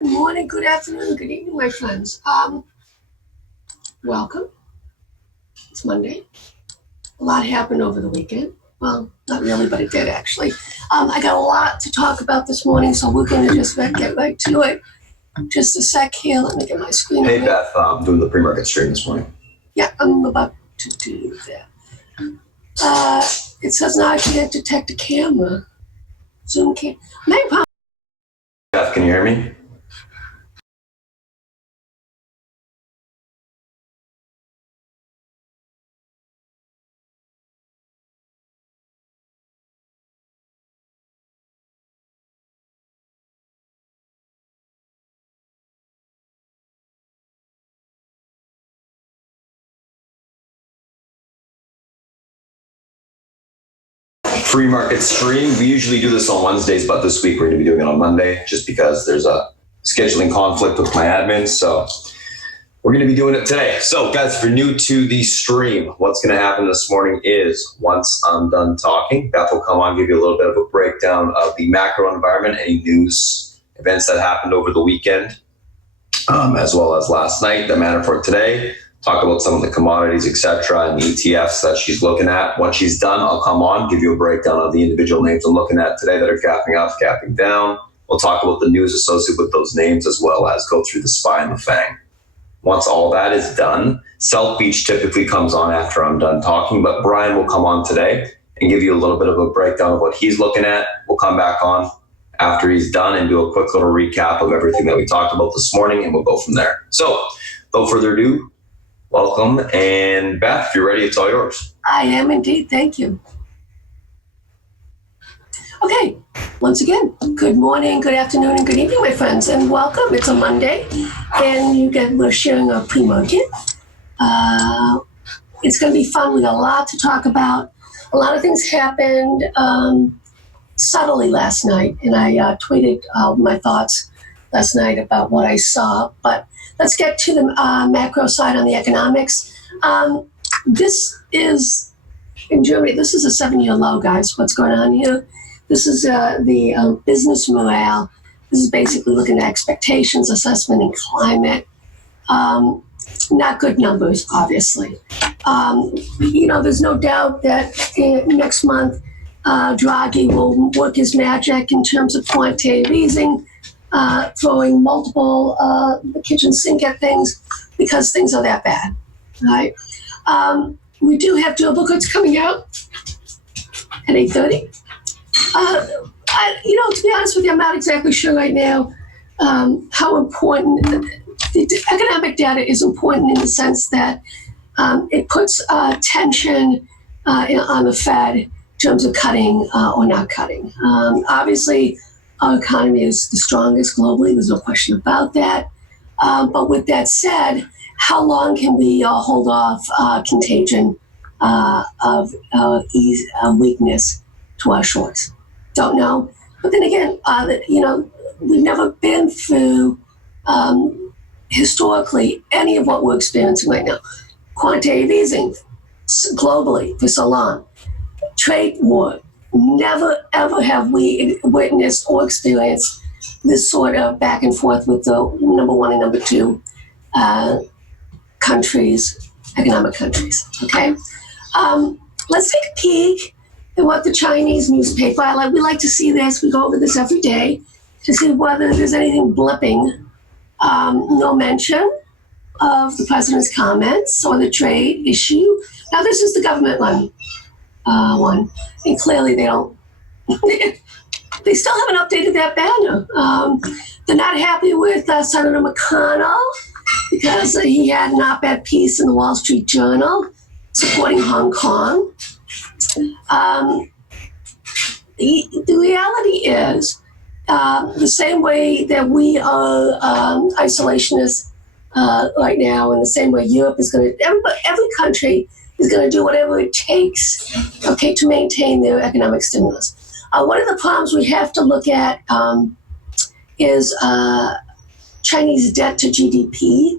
Good morning, good afternoon, good evening, my friends. Welcome. It's Monday. A lot happened over the weekend. Well, not really, but it did actually. I got a lot to talk about this morning, so we're going to just get right to it. Just a sec here. Let me get my screen. Hey, Beth, I'm doing the pre-market stream this morning. Yeah, I'm about to do that. It says now I can't detect a camera. Zoom can't. Beth, can you hear me? Free market stream. We usually do this on Wednesdays, but this week we're going to be doing it on Monday just because there's a scheduling conflict with my admin. So we're going to be doing it today. So guys, if you're new to the stream, what's going to happen this morning is once I'm done talking, Beth will come on, give you a little bit of a breakdown of the macro environment, any news events that happened over the weekend, as well as last night, the matter for today. Talk about some of the commodities, etc., and the ETFs that she's looking at. Once she's done, I'll come on, give you a breakdown of the individual names I'm looking at today that are capping up, capping down. We'll talk about the news associated with those names as well as go through the SPY and the FANG. Once all that is done, South Beach typically comes on after I'm done talking, but Brian will come on today and give you a little bit of a breakdown of what he's looking at. We'll come back on after he's done and do a quick little recap of everything that we talked about this morning, and we'll go from there. So, without further ado, welcome. And Beth, if you're ready, it's all yours. I am indeed. Thank you. Okay, once again, good morning, good afternoon, and good evening, my friends, and welcome. It's a Monday, and we're sharing our pre-market. It's going to be fun. We got a lot to talk about. A lot of things happened subtly last night, and I tweeted my thoughts last night about what I saw. But let's get to the macro side on the economics. This is, in Germany, this is a 7-year low, guys. What's going on here? This is the business morale. This is basically looking at expectations, assessment, and climate. Not good numbers, obviously. There's no doubt that next month Draghi will work his magic in terms of quantitative easing, throwing multiple the kitchen sink at things because things are that bad, right? We do have durable goods coming out at 8:30. To be honest with you, I'm not exactly sure right now how important the economic data is important in the sense that it puts tension on the Fed in terms of cutting or not cutting. Obviously, our economy is the strongest globally. There's no question about that. But with that said, how long can we hold off contagion of weakness to our shorts? Don't know. But then again, we've never been through historically any of what we're experiencing right now. Quantitative easing globally for so long. Trade war. Never, ever have we witnessed or experienced this sort of back and forth with the number one and number two countries, economic countries, okay? Let's take a peek at what the Chinese newspaper, we like to see this, we go over this every day to see whether there's anything blipping. No mention of the president's comments or the trade issue. Now, this is the government one, and clearly they don't, they still haven't updated that banner. They're not happy with Senator McConnell because he had an op-ed piece in the Wall Street Journal supporting Hong Kong. The reality is, the same way that we are isolationists right now, and the same way Europe is going to, every country is going to do whatever it takes, okay, to maintain their economic stimulus. One of the problems we have to look at is Chinese debt to GDP.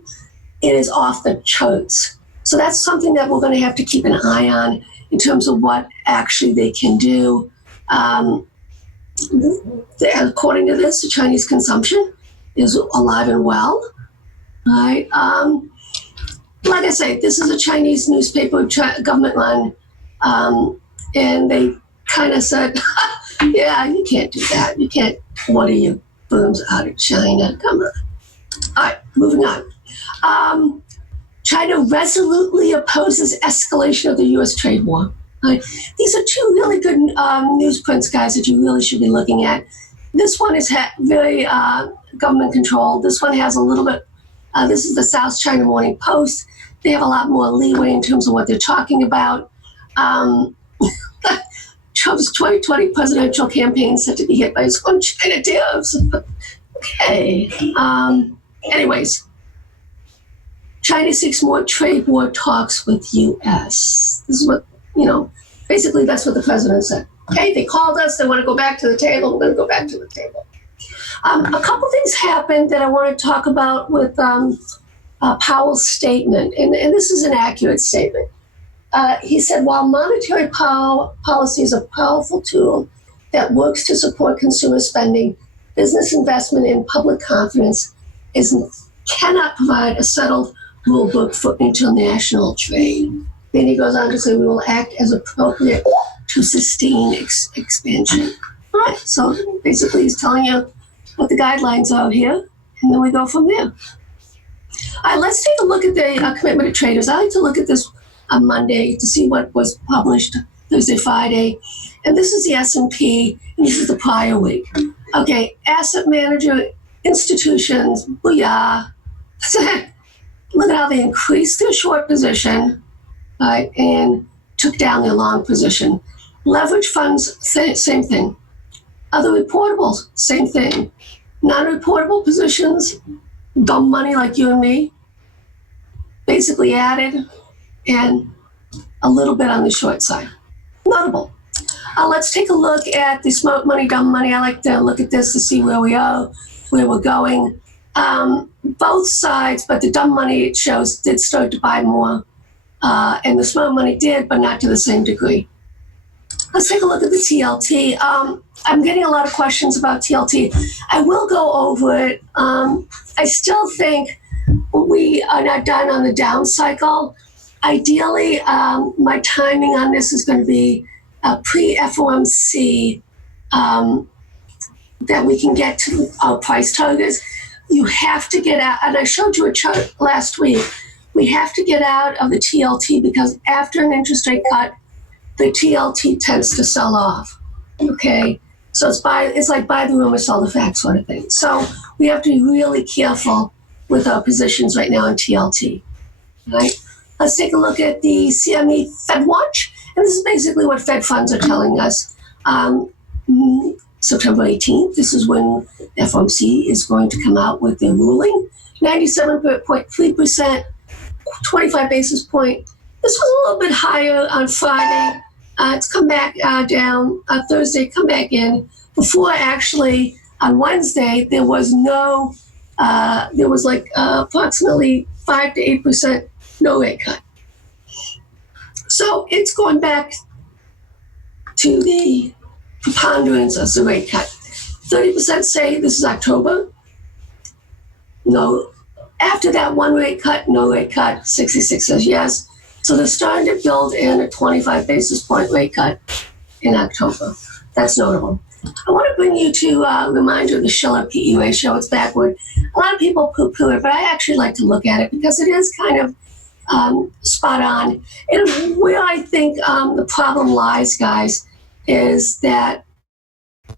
It is off the charts. So that's something that we're going to have to keep an eye on in terms of what actually they can do. According to this, the Chinese consumption is alive and well. Right? Like I say, this is a Chinese newspaper, government run, and they kind of said, yeah, you can't do that. You can't order your firms out of China. Come on. All right, moving on. China resolutely opposes escalation of the U.S. trade war. Right? These are two really good newsprints, guys, that you really should be looking at. This one is very government controlled. This one has a little bit, this is the South China Morning Post. They have a lot more leeway in terms of what they're talking about. Trump's 2020 presidential campaign set to be hit by his own China tariffs. Okay. Anyways, China seeks more trade war talks with U.S. This is what, basically that's what the president said. Okay, they called us. They want to go back to the table. We're going to go back to the table. A couple things happened that I want to talk about with Powell's statement, and this is an accurate statement. He said, while monetary policy is a powerful tool that works to support consumer spending, business investment, and public confidence cannot provide a settled rule book for international trade. Then he goes on to say, we will act as appropriate to sustain expansion. All right, so basically he's telling you what the guidelines are here, and then we go from there. All right, let's take a look at the commitment of traders. I like to look at this on Monday to see what was published Thursday, Friday. And this is the S&P, and this is the prior week. Okay, asset manager institutions, booyah. Look at how they increased their short position, right, and took down their long position. Leverage funds, same thing. Other reportables, same thing. Non-reportable positions, dumb money like you and me, basically added, and a little bit on the short side. Notable. Let's take a look at the smart money, dumb money. I like to look at this to see where we are, where we're going. Both sides, but the dumb money, it shows, did start to buy more. And the smart money did, but not to the same degree. Let's take a look at the TLT. I'm getting a lot of questions about TLT. I will go over it. I still think we are not done on the down cycle. Ideally, my timing on this is going to be pre-FOMC that we can get to our price targets. You have to get out, and I showed you a chart last week. We have to get out of the TLT because after an interest rate cut, the TLT tends to sell off. Okay, so it's like buy the rumor, sell the fact sort of thing. So we have to be really careful with our positions right now in TLT. Right? Let's take a look at the CME Fed Watch, and this is basically what Fed funds are telling us. September 18th, this is when FOMC is going to come out with their ruling. 97.3%, 25 basis point. This was a little bit higher on Friday. It's come back down. Thursday, come back in. Before actually, on Wednesday, there was like approximately 5 to 8% no rate cut. So it's going back to the preponderance of the rate cut. 30% say this is October. No. After that one rate cut, no rate cut. 66 says yes. So they're starting to build in a 25 basis point rate cut in October. That's notable. I want to bring you to a reminder of the Shiller PE ratio. It's backward. A lot of people poo-poo it, but I actually like to look at it because it is kind of spot on. And where I think the problem lies, guys, is that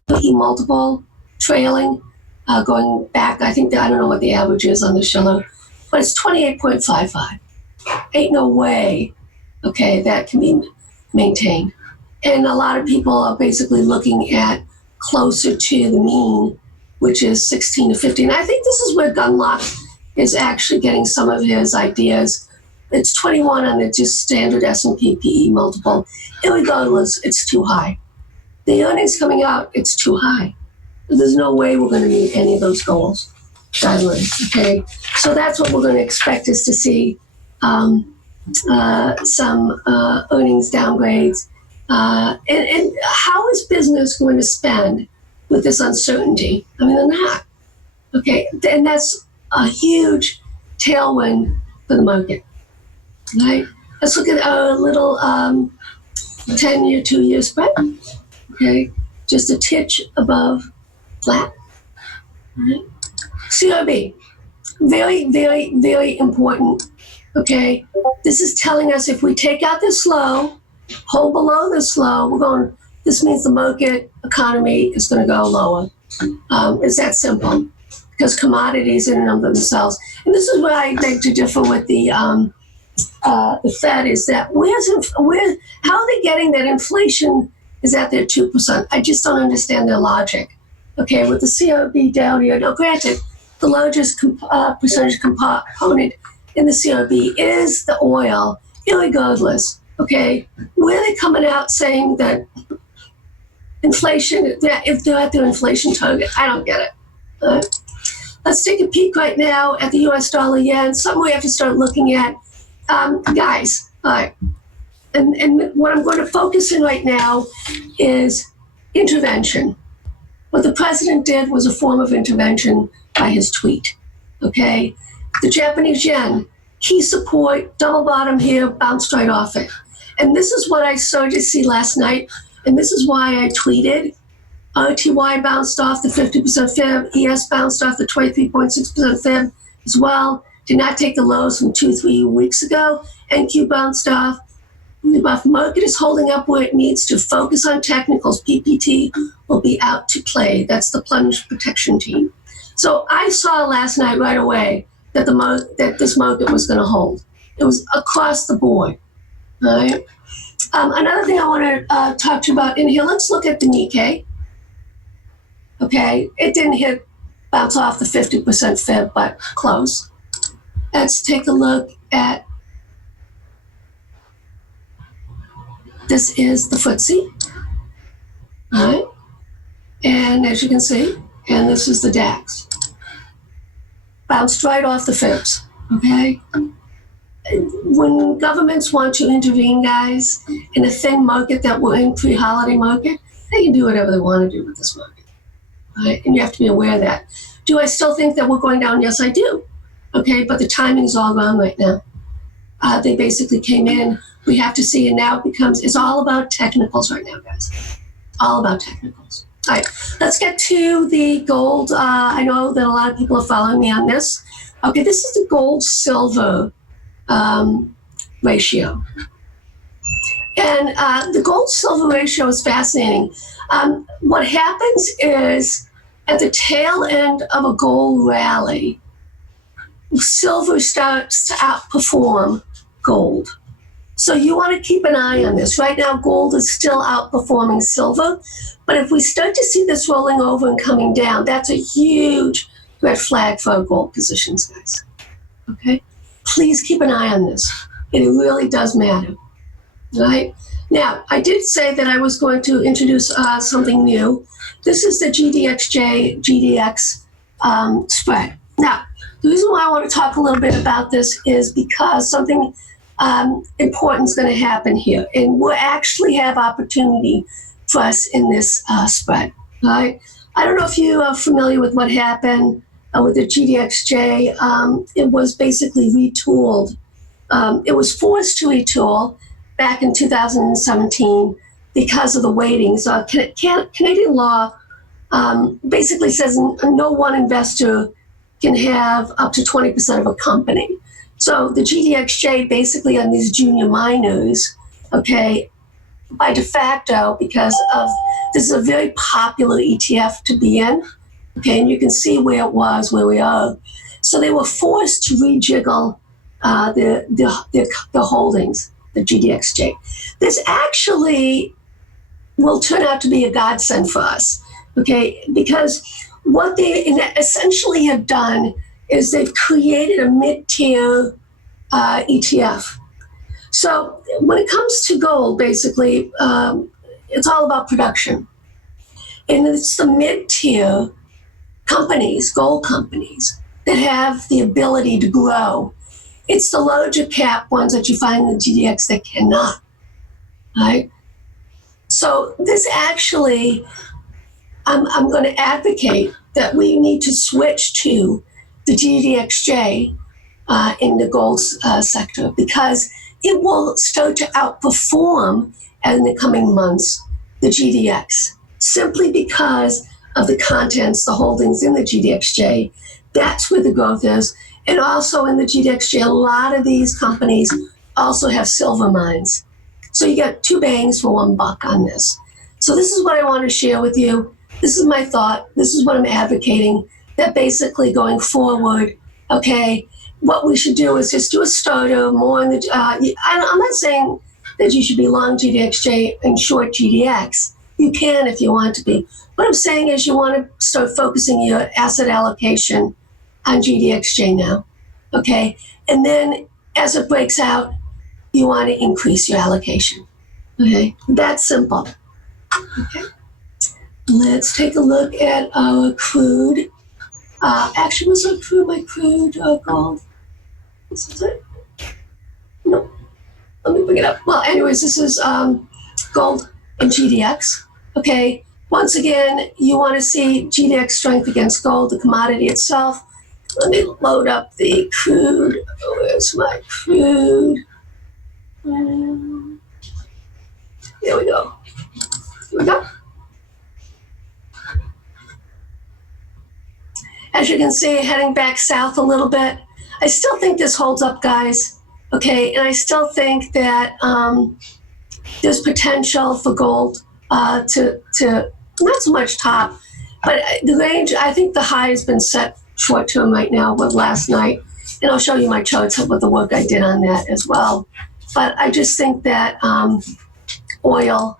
PE multiple trailing, going back, I don't know what the average is on the Shiller, but it's 28.55. Ain't no way, okay, that can be maintained. And a lot of people are basically looking at closer to the mean, which is 16 to 15. I think this is where Gunlock is actually getting some of his ideas. It's 21 on the just standard S&P PE multiple. Irregardless, it's too high. The earnings coming out, it's too high. There's no way we're going to meet any of those goals. Okay? So that's what we're going to expect is to see some earnings downgrades. And how is business going to spend with this uncertainty? I mean, they're not. Okay, and that's a huge tailwind for the market, right? Let's look at a little 10-year, 2-year spread, okay? Just a titch above flat, right? CRB, very, very, very important, okay? This is telling us if we take out this low, hold below this low, this means the market economy is going to go lower. It's that simple, because commodities in and of themselves, and this is where I beg to differ with the Fed, is that how are they getting that inflation is at their 2%? I just don't understand their logic. Okay, with the CRB down here, now granted, the largest percentage component in the CRB is the oil, irregardless. Okay, where are they coming out saying that inflation, if they're at their inflation target? I don't get it. Let's take a peek right now at the US dollar yen, something we have to start looking at. Guys, all right, and what I'm going to focus in right now is intervention. What the president did was a form of intervention by his tweet, okay? The Japanese yen, key support, double bottom here, bounced right off it. And this is what I started to see last night, and this is why I tweeted. RTY bounced off the 50% fib, ES bounced off the 23.6% fib as well. Did not take the lows from 2-3 weeks ago. NQ bounced off. The market is holding up where it needs to. Focus on technicals. PPT will be out to play. That's the plunge protection team. So I saw last night right away that this market was going to hold. It was across the board. All right. Another thing I want to talk to you about in here. Let's look at the Nikkei. Okay, it didn't bounce off the 50% fib, but close. Let's take a look at, this is the FTSE, all right? And as you can see, and this is the DAX. Bounced right off the fibs, okay? When governments want to intervene, guys, in a thin market that we're in, pre-holiday market, they can do whatever they want to do with this market, right? And you have to be aware of that. Do I still think that we're going down? Yes, I do. Okay, but the timing's all gone right now. They basically came in. We have to see, and now it's all about technicals right now, guys. All about technicals. All right, let's get to the gold. I know that a lot of people are following me on this. Okay, this is the gold-silver ratio. And the gold-silver ratio is fascinating. What happens is, at the tail end of a gold rally, silver starts to outperform gold. So you want to keep an eye on this. Right now, gold is still outperforming silver. But if we start to see this rolling over and coming down, that's a huge red flag for our gold positions, guys. Okay? Please keep an eye on this. It really does matter. All right? Now, I did say that I was going to introduce something new. This is the GDX spread. Now, the reason why I want to talk a little bit about this is because something important is going to happen here. And we'll actually have opportunity for us in this spread. All right? I don't know if you are familiar with what happened with the GDXJ. It was basically retooled. It was forced to retool back in 2017 because of the weightings. Canadian law basically says no one investor can have up to 20% of a company. So the GDXJ basically on these junior miners, okay, by de facto, because of this is a very popular ETF to be in, okay, and you can see where it was, where we are. So they were forced to rejiggle the holdings, the GDXJ. This actually will turn out to be a godsend for us, okay, because what they essentially have done is they've created a mid-tier ETF. So when it comes to gold, basically, it's all about production. And it's the mid-tier companies, gold companies, that have the ability to grow. It's the larger cap ones that you find in the GDX that cannot, right? So this actually, I'm going to advocate that we need to switch to the GDXJ in the gold sector, because it will start to outperform in the coming months the GDX, simply because of the contents, the holdings in the GDXJ. That's where the growth is. And also in the GDXJ, a lot of these companies also have silver mines. So you get two bangs for $1 on this. So this is what I want to share with you. This is my thought. This is what I'm advocating, that basically going forward, okay, what we should do is just do a starter more in the, I'm not saying that you should be long GDXJ and short GDX. You can if you want to be. What I'm saying is you want to start focusing your asset allocation on GDXJ now, okay? And then as it breaks out, you want to increase your allocation, okay? That's simple, okay? Let's take a look at our crude. Actually, was our crude, my crude gold? This is it? No, let me bring it up. Well, anyways, this is gold and GDX, okay? Once again, you want to see GDX strength against gold, the commodity itself. Let me load up the crude. Where's my crude? There we go. Here we go. As you can see, heading back south a little bit. I still think this holds up, guys. Okay, and I still think that there's potential for gold to not so much top, but the range. I think the high has been set short term right now with last night, and I'll show you my charts with the work I did on that as well. But I just think that oil,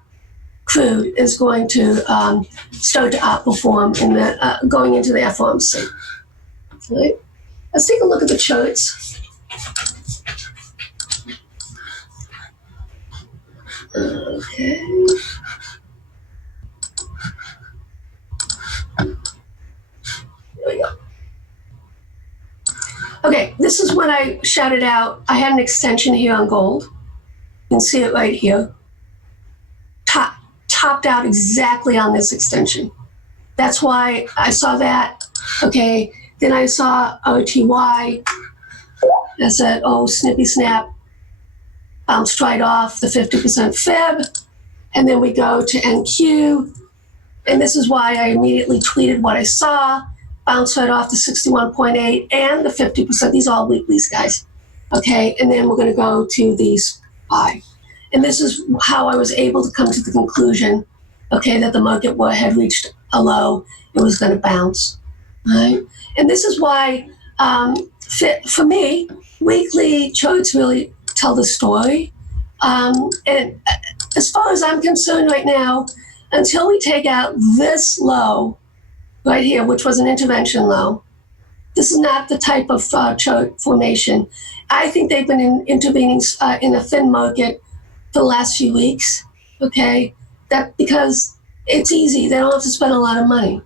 crude, is going to start to outperform in the going into the FOMC. Right? Let's take a look at the charts. Okay. There we go. Okay, this is when I shouted out. I had an extension here on gold. You can see it right here. Topped out exactly on this extension. That's why I saw that. Okay, then I saw OTY. I said, oh, snippy snap. Bounced right off the 50% fib. And then we go to NQ. And this is why I immediately tweeted what I saw. Bounced right off the 61.8 and the 50%. These are all weeklies, guys. Okay, and then we're going to go to the SPY. And this is how I was able to come to the conclusion, okay, that the market had reached a low. It was going to bounce, right? And this is why, for me, weekly charts really tell the story. And as far as I'm concerned right now, until we take out this low right here, which was an intervention low, this is not the type of chart formation. I think they've been intervening in a thin market for the last few weeks, okay? That because it's easy, they don't have to spend a lot of money.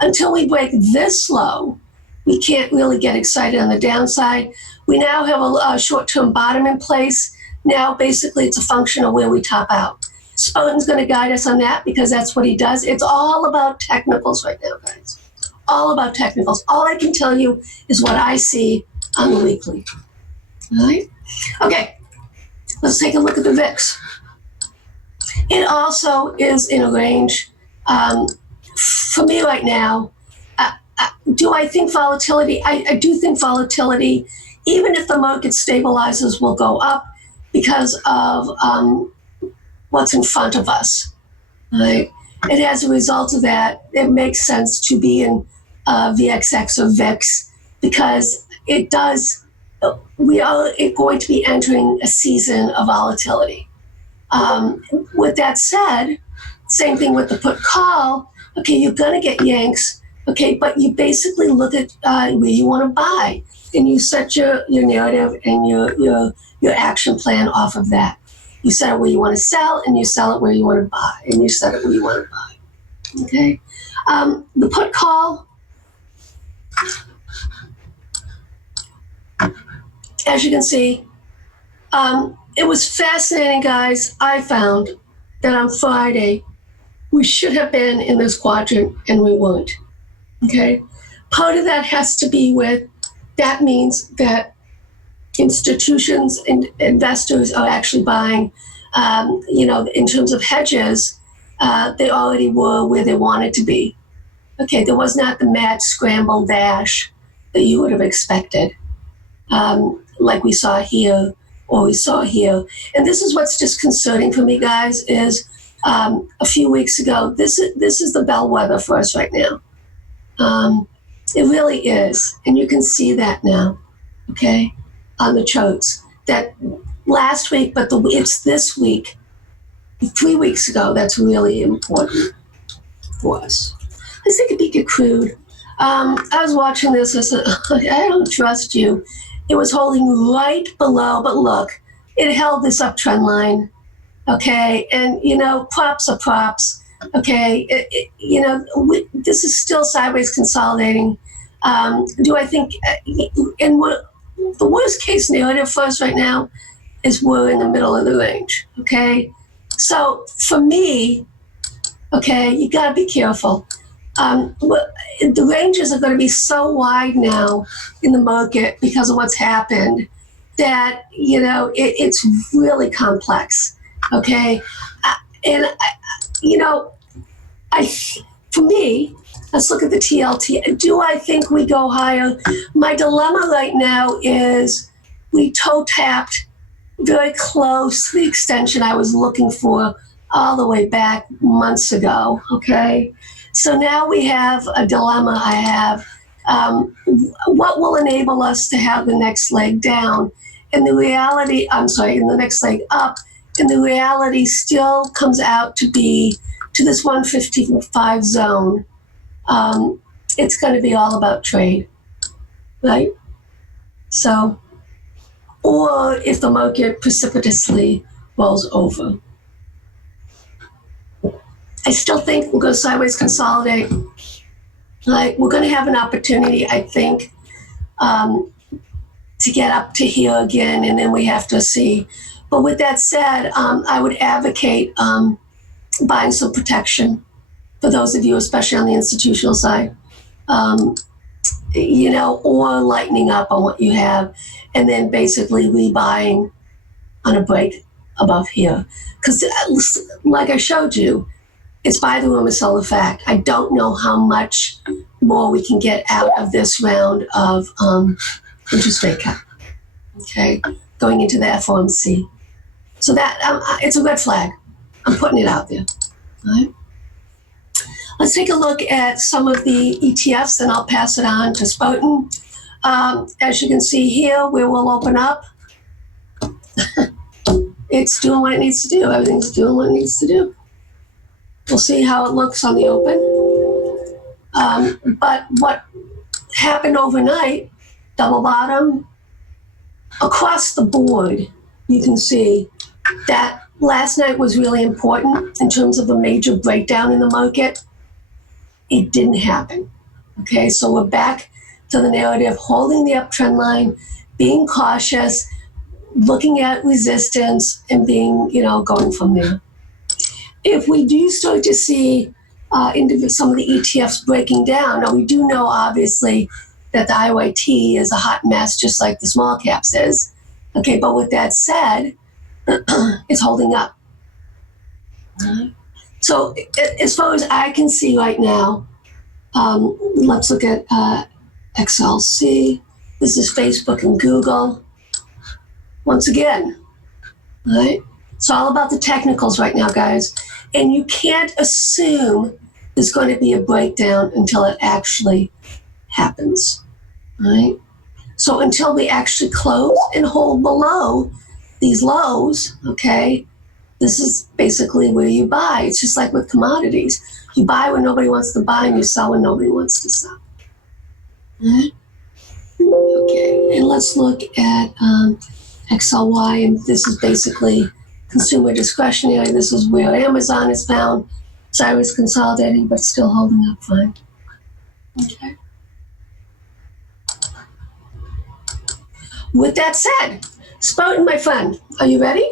Until we break this low, we can't really get excited on the downside. We now have a short-term bottom in place. Now, basically, it's a function of where we top out. Spartan's going to guide us on that because that's what he does. It's all about technicals right now, guys. All about technicals. All I can tell you is what I see on the weekly. All right? Okay. Let's take a look at the VIX. It also is in a range. For me right now, do I think volatility? I do think volatility, even if the market stabilizes, will go up because of what's in front of us. Right? And as a result of that, it makes sense to be in VXX or VIX because it does. We are going to be entering a season of volatility. With that said, same thing with the put call. Okay, you're going to get yanks. Okay, but you basically look at where you want to buy, and you set your narrative and your action plan off of that. You set it where you want to sell, and you sell it where you want to buy, and you set it where you want to buy. Okay, the put call. As you can see, it was fascinating, guys. I found that on Friday, we should have been in this quadrant, and we weren't. Okay. Part of that has to be that means that institutions and investors are actually buying, in terms of hedges, they already were where they wanted to be. Okay, there was not the mad scramble dash that you would have expected, like we saw here or we saw here. And this is what's disconcerting for me, guys, is a few weeks ago, this is the bellwether for us right now. It really is. And you can see that now, okay, on the charts. That last week, but it's this week, 3 weeks ago, that's really important for us. I think it'd be crude. I was watching this. I said, I don't trust you. It was holding right below, but look, it held this uptrend line, okay? And, props are props, okay? This is still sideways consolidating. Do I think, the worst case narrative for us right now is we're in the middle of the range, okay? So for me, okay, you got to be careful. The ranges are going to be so wide now in the market because of what's happened that, it's really complex, okay? For me, let's look at the TLT. Do I think we go higher? My dilemma right now is we toe tapped very close to the extension I was looking for all the way back months ago, okay? So now we have a dilemma I have. What will enable us to have the next leg down? And the next leg up. And the reality still comes out to be to this 155 zone. It's going to be all about trade, right? So, or if the market precipitously rolls over. I still think we'll go sideways, consolidate. Like, we're going to have an opportunity, I think, to get up to here again, and then we have to see. But with that said, I would advocate buying some protection for those of you, especially on the institutional side, or lightening up on what you have, and then basically rebuying on a break above here. Because, like I showed you, it's buy the rumor, sell the fact. I don't know how much more we can get out of this round of interest rate cut, okay, going into the FOMC. So that it's a red flag. I'm putting it out there. All right. Let's take a look at some of the ETFs, and I'll pass it on to Spartan. As you can see here, where we'll open up, it's doing what it needs to do. Everything's doing what it needs to do. We'll see how it looks on the open. But what happened overnight, double bottom, across the board, you can see that last night was really important in terms of a major breakdown in the market. It didn't happen. Okay, so we're back to the narrative, holding the uptrend line, being cautious, looking at resistance, and being, going from there. If we do start to see some of the ETFs breaking down, now we do know obviously that the IYT is a hot mess, just like the small caps is. Okay, but with that said, it's holding up. So as far as I can see right now, let's look at XLC. This is Facebook and Google. Once again, right? It's all about the technicals right now, guys. And you can't assume there's going to be a breakdown until it actually happens, right? So until we actually close and hold below these lows, okay, this is basically where you buy. It's just like with commodities. You buy when nobody wants to buy, and you sell when nobody wants to sell. Right? Okay, and let's look at XLY, and this is basically consumer discretionary. This is where Amazon is found. Cyrus consolidating, but still holding up fine. Okay. With that said, Spartan, my friend, are you ready?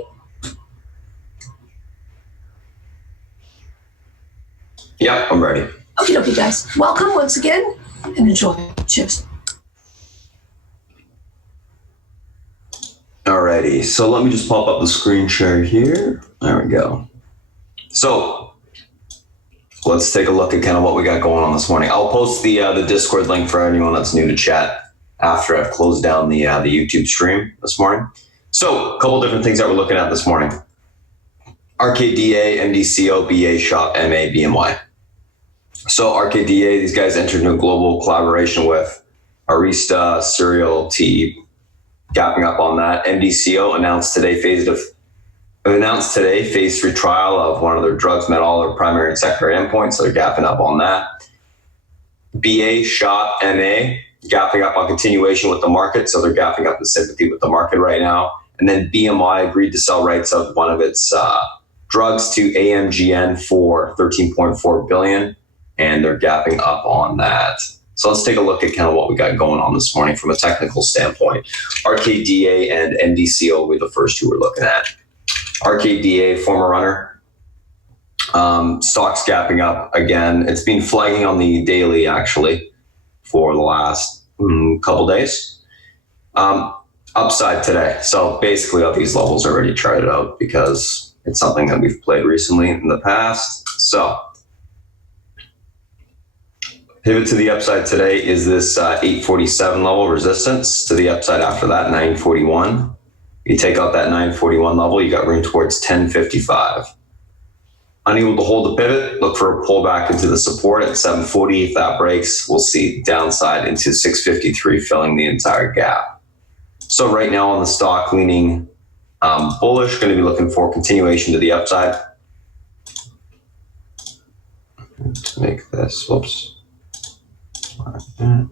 Yep, I'm ready. Okie dokie, guys. Welcome once again and enjoy. Cheers. Alrighty, so let me just pop up the screen share here. There we go. So let's take a look at kind of what we got going on this morning. I'll post the Discord link for anyone that's new to chat after I've closed down the YouTube stream this morning. So a couple different things that we're looking at this morning. RKDA, MDCO, BA, SHOP, MA, BMY. So RKDA, these guys entered into a global collaboration with Arista, Serial, T, gapping up on that. MDCO announced today phase 3 trial of one of their drugs met all their primary and secondary endpoints, so they're gapping up on that. BA, SHOP, MA, gapping up on continuation with the market, so they're gapping up in sympathy with the market right now. And then BMI agreed to sell rights of one of its drugs to AMGN for $13.4 billion, and they're gapping up on that. So let's take a look at kind of what we got going on this morning from a technical standpoint. RKDA and MDCO were the first two we're looking at. RKDA, former runner, stocks gapping up again. It's been flagging on the daily actually for the last couple days. Upside today. So basically all these levels are already charted out because it's something that we've played recently in the past. So pivot to the upside today is this 847 level resistance. To the upside after that, 941. You take out that 941 level, you got room towards 1055. Unable to hold the pivot, look for a pullback into the support at 740. If that breaks, we'll see downside into 653, filling the entire gap. So right now on the stock, leaning bullish, going to be looking for continuation to the upside. To make this, whoops. Gonna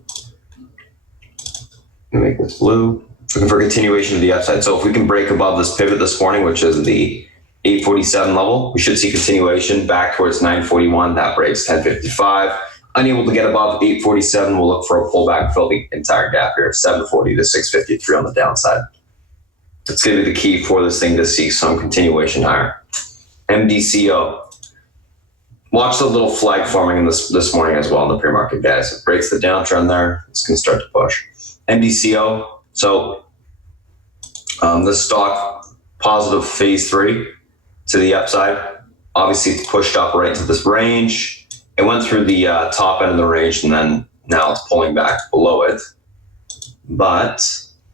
make this blue. Looking for continuation to the upside. So if we can break above this pivot this morning, which is the 847 level, we should see continuation back towards 941. That breaks 1055. Unable to get above 847, we'll look for a pullback, fill the entire gap here, 740 to 653 on the downside. That's going to be the key for this thing to see some continuation higher. MDCO. Watch the little flag forming in this morning as well in the pre-market, guys. It breaks the downtrend there, it's going to start to push. MDCO. So this stock, positive phase 3 to the upside. Obviously, it's pushed up right into this range. It went through the top end of the range, and then now it's pulling back below it. But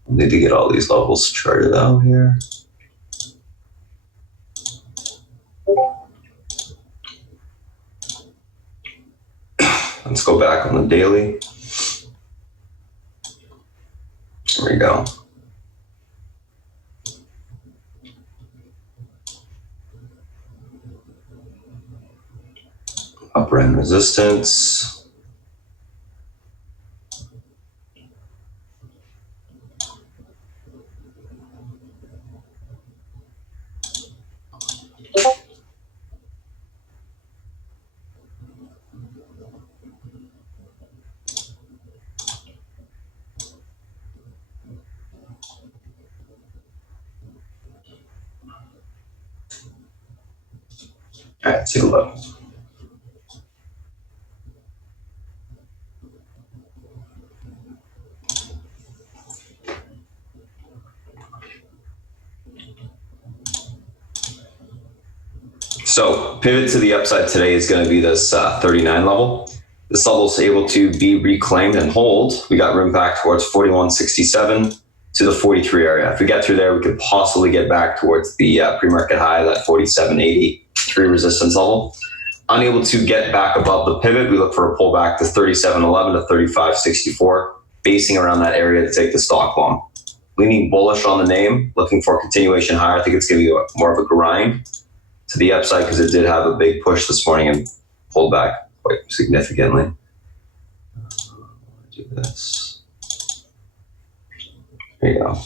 I need to get all these levels charted out here. Let's go back on the daily. There we go. Upper end resistance. All right, take a look. So pivot to the upside today is going to be this 39 level. This level is able to be reclaimed and hold. We got room back towards 4167 to the 43 area. If we get through there, we could possibly get back towards the pre-market high, that 4783 resistance level. Unable to get back above the pivot, we look for a pullback to 3711 to 3564, basing around that area to take the stock long. Leaning bullish on the name, looking for continuation higher. I think it's going to be more of a grind to the upside because it did have a big push this morning and pulled back quite significantly. Do this. There you go.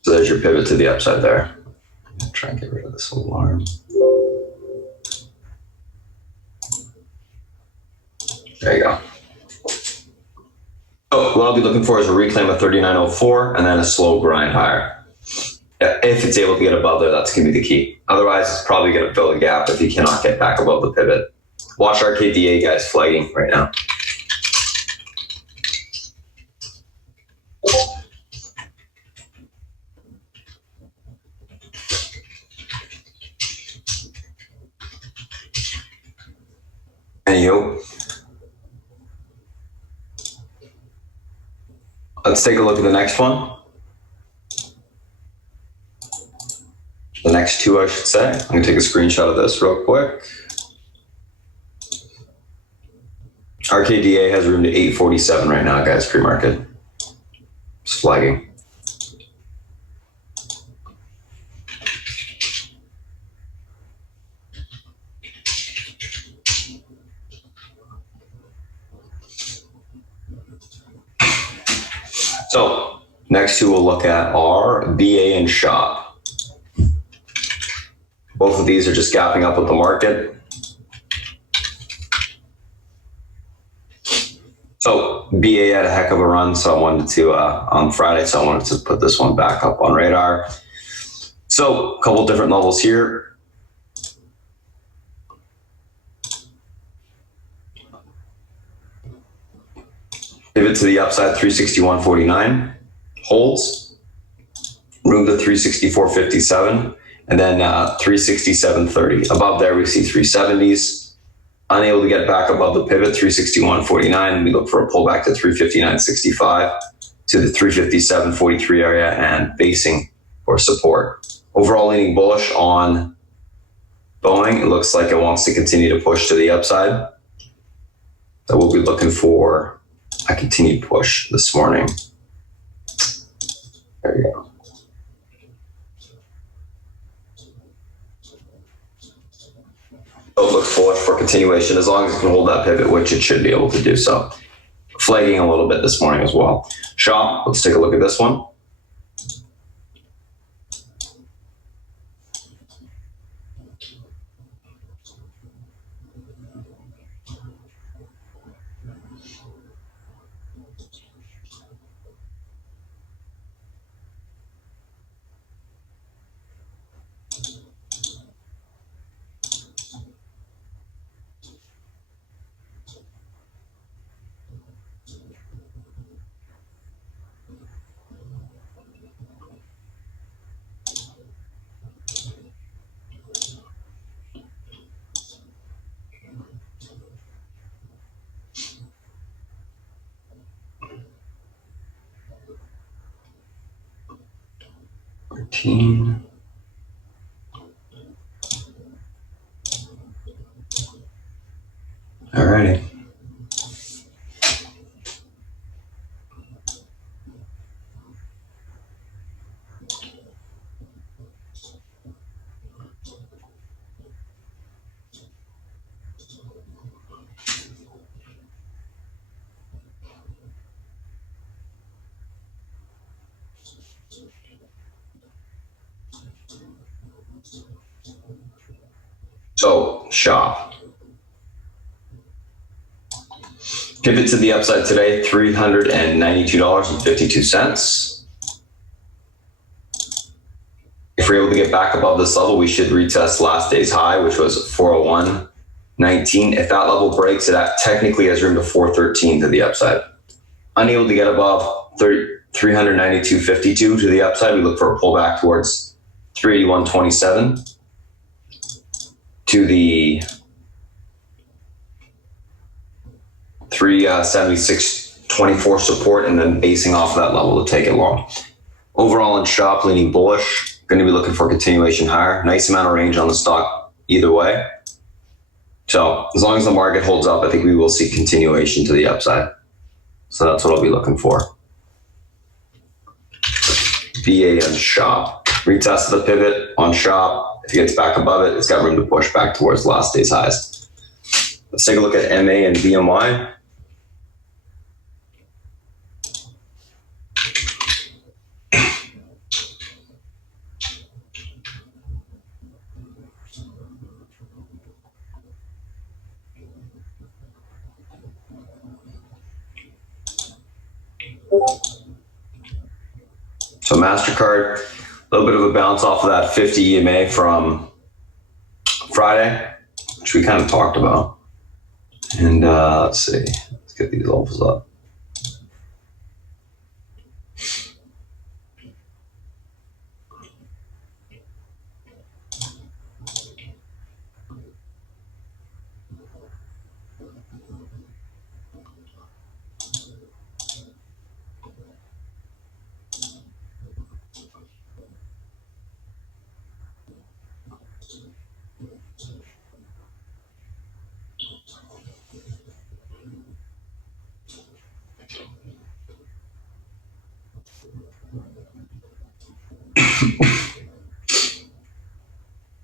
So there's your pivot to the upside there. Try and get rid of this alarm. There you go. So what I'll be looking for is a reclaim of 3904 and then a slow grind higher. If it's able to get above there, that's going to be the key. Otherwise, it's probably going to fill the gap if you cannot get back above the pivot. Watch our KDA guys flagging right now. Anywho, let's take a look at the next one. The next two, I should say. I'm going to take a screenshot of this real quick. RKDA has room to 847 right now, guys, pre-market. It's flagging. So, next two we'll look at are BA and SHOP. Both of these are just gapping up with the market. So BA had a heck of a run, so I wanted to, on Friday, so I wanted to put this one back up on radar. So a couple different levels here. Pivot to the upside, 361.49, holds, room to 364.57, and then 367.30. Above there, we see 370s. Unable to get back above the pivot, 361.49. We look for a pullback to 359.65 to the 357.43 area and basing for support. Overall leaning bullish on Boeing. It looks like it wants to continue to push to the upside. So we'll be looking for a continued push this morning. There you go. It looks bullish for continuation as long as it can hold that pivot, which it should be able to do so. Flagging a little bit this morning as well. SHOP, let's take a look at this one. Alrighty. So, SHOP. Pivot to the upside today, $392.52. If we're able to get back above this level, we should retest last day's high, which was 401.19. If that level breaks, it technically has room to 413 to the upside. Unable to get above 392.52 to the upside, we look for a pullback towards 381.27 to the 376.24 support, and then basing off of that level to take it long. Overall in SHOP, leaning bullish, going to be looking for continuation higher. Nice amount of range on the stock either way. So as long as the market holds up, I think we will see continuation to the upside. So that's what I'll be looking for. BA and SHOP. Retest the pivot on SHOP. If it gets back above it, it's got room to push back towards last day's highs. Let's take a look at MA and BMY. So MasterCard, A little bit of a bounce off of that 50 EMA from Friday, which we kind of talked about. And let's see, let's get these levels up.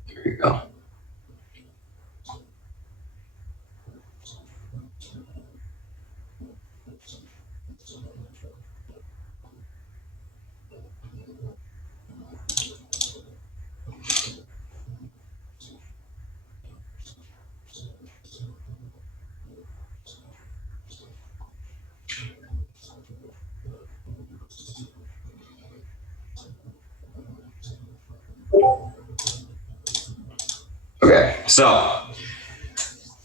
Here we go. Okay, so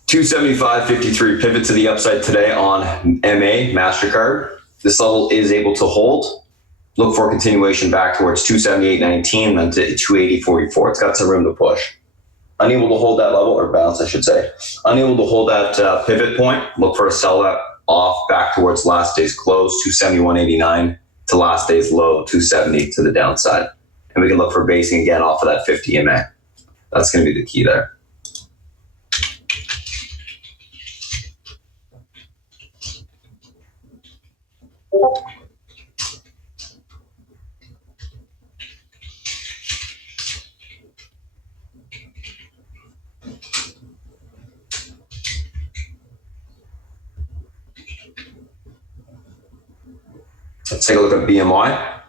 275.53 pivot to the upside today on MA, MasterCard. This level is able to hold. Look for continuation back towards 278.19, then to 280.44. It's got some room to push. Unable to hold that level, or bounce, I should say. Unable to hold that pivot point. Look for a sell that off back towards last day's close, 271.89, to last day's low, 270 to the downside. And we can look for basing again off of that 50 EMA. That's going to be the key there. Let's take a look at BMY.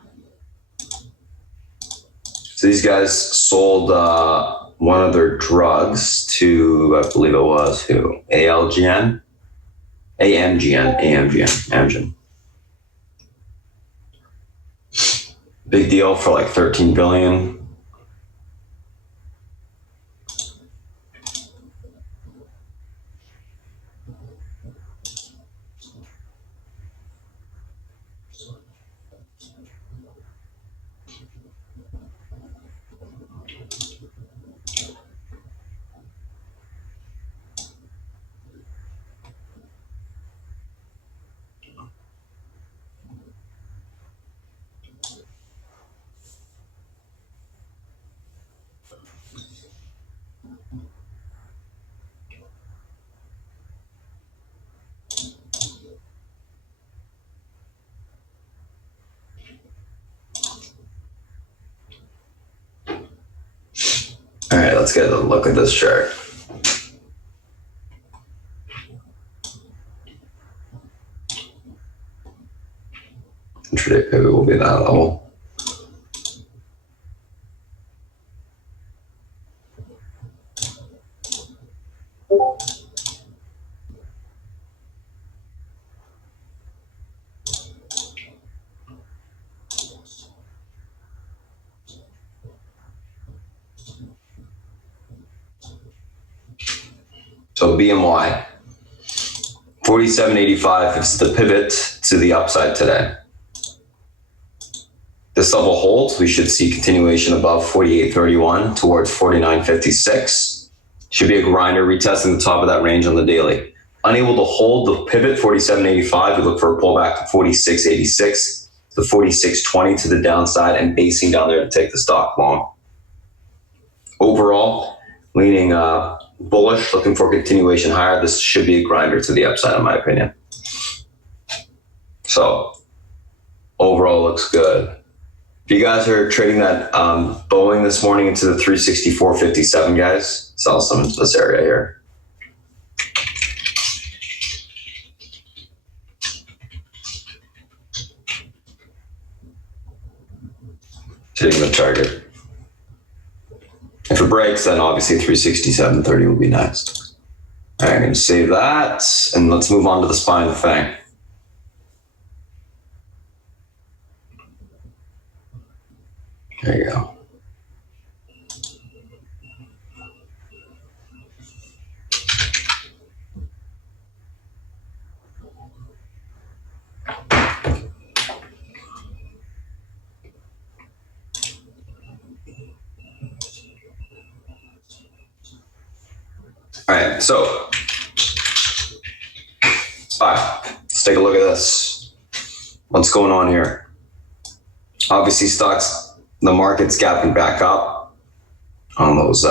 So these guys sold one of their drugs to, I believe it was, who? AMGN. Big deal for like 13 billion. All right, let's get a look at this chart. Intraday pivot will be that level. So BMY, 47.85 is the pivot to the upside today. This level holds, we should see continuation above 48.31 towards 49.56. Should be a grinder retesting the top of that range on the daily. Unable to hold the pivot, 47.85, we look for a pullback to 46.86, to 46.20 to the downside, and basing down there to take the stock long. Overall, leaning bullish, looking for continuation higher. This should be a grinder to the upside, in my opinion. So overall, looks good. If you guys are trading that Boeing this morning into the 364.57, guys, sell some into this area here. Hitting the target. If it breaks, then obviously 367.30 will be next. All right, I'm going to save that, and let's move on to the spine thing. There you go. right, so let's take a look at this. What's going on here? Obviously, stocks, the market's gapping back up on those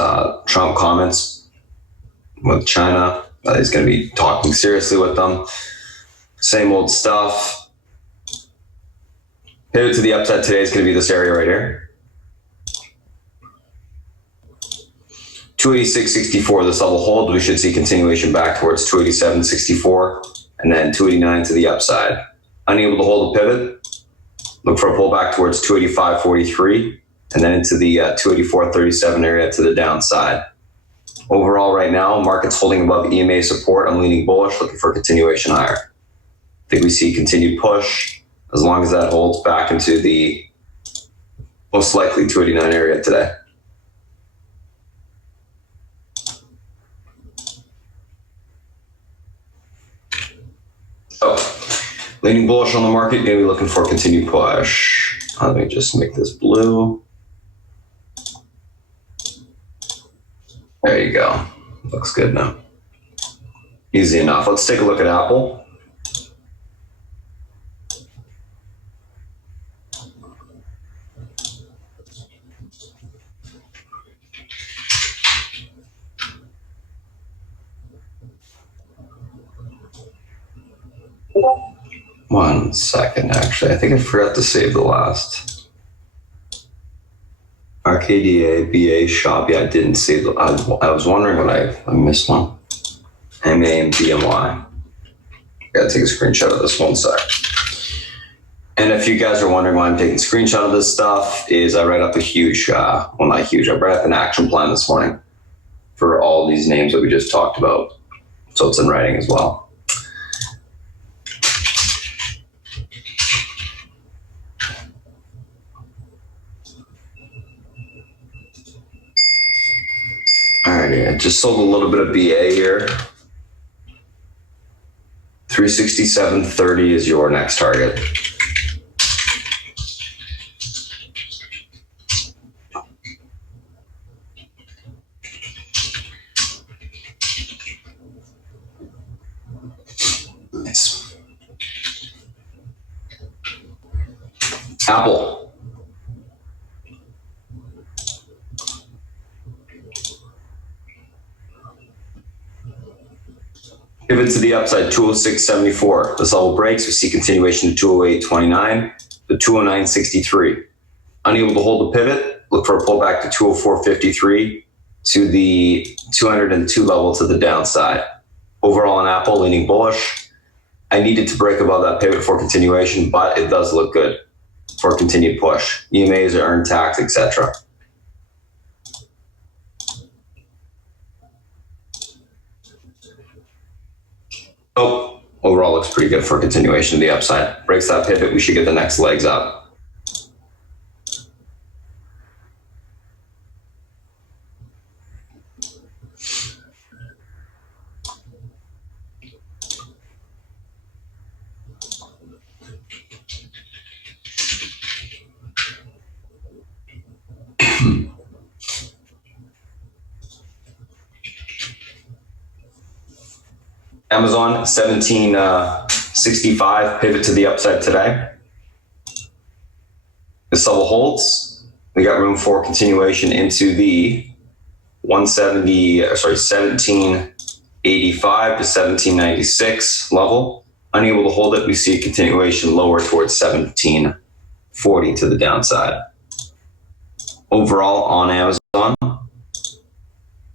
Trump comments with China. He's going to be talking seriously with them. Same old stuff. Pivot to the upside today is going to be this area right here. 286.64, this level hold. We should see continuation back towards 287.64 and then 289 to the upside. Unable to hold a pivot, look for a pullback towards 285.43 and then into the 284.37 area to the downside. Overall, right now, market's holding above EMA support. I'm leaning bullish, looking for a continuation higher. I think we see continued push as long as that holds back into the most likely 289 area today. So, leaning bullish on the market, going to be looking for a continued push. Let me just make this blue. There you go. Looks good now. Easy enough. Let's take a look at Apple. One second, actually. I think I forgot to save the last. RKDA, BA, shop. Yeah, I didn't save the. I was wondering what I missed one. MA and BMY. Gotta take a screenshot of this, one sec. And if you guys are wondering why I'm taking a screenshot of this stuff, is I write up a huge, well, not huge, I write up an action plan this morning for all these names that we just talked about. So it's in writing as well. Alrighty, I just sold a little bit of BA here. 367.30 is your next target. Nice. Apple. Pivot to the upside, 206.74. This level breaks, we see continuation to 208.29 to 209.63. Unable to hold the pivot, look for a pullback to 204.53 to the 202 level to the downside. Overall on Apple, leaning bullish. I needed to break above that pivot for continuation, but it does look good for a continued push. EMAs are earned tax, etc. Oh, overall looks pretty good for a continuation of the upside. Breaks that pivot, we should get the next legs up. Amazon 1765, pivot to the upside today. This level holds. We got room for continuation into the 1785 to 1796 level. Unable to hold it, we see a continuation lower towards 1740 to the downside. Overall on Amazon,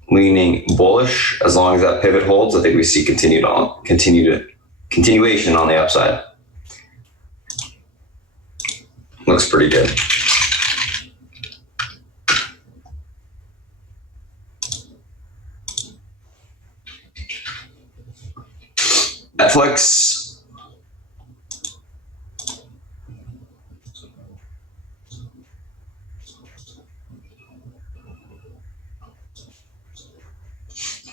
leaning bullish as long as that pivot holds. I think we see continuation on the upside. Looks pretty good. Netflix.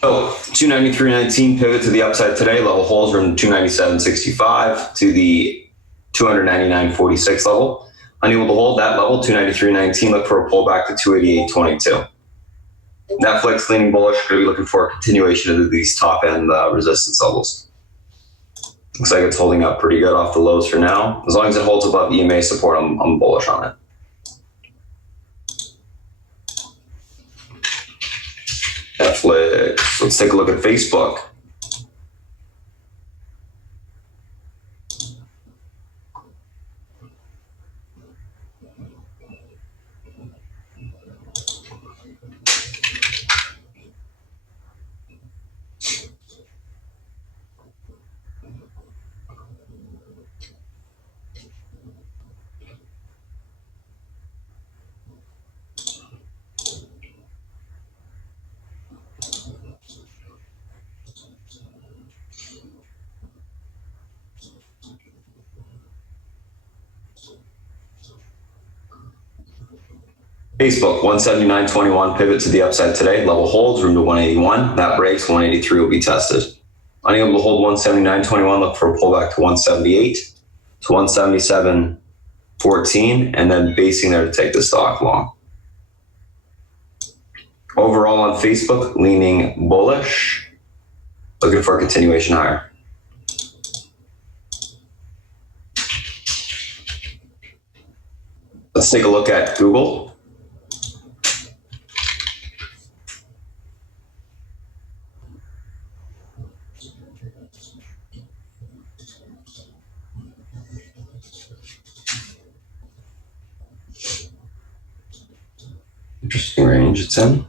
So 293.19 pivot to the upside today. Level holds from 297.65 to the 299.46 level. Unable to hold that level, 293.19. Look for a pullback to 288.22. Netflix leaning bullish. Going to be looking for a continuation of these top end resistance levels. Looks like it's holding up pretty good off the lows for now. As long as it holds above EMA support, I'm bullish on it. Netflix. Let's take a look at Facebook. Facebook, 179.21, pivot to the upside today. Level holds, room to 181. That breaks, 183 will be tested. Unable to hold 179.21, look for a pullback to 178, to 177.14, and then basing there to take the stock long. Overall on Facebook, leaning bullish, looking for a continuation higher. Let's take a look at Google. Interesting range it's in.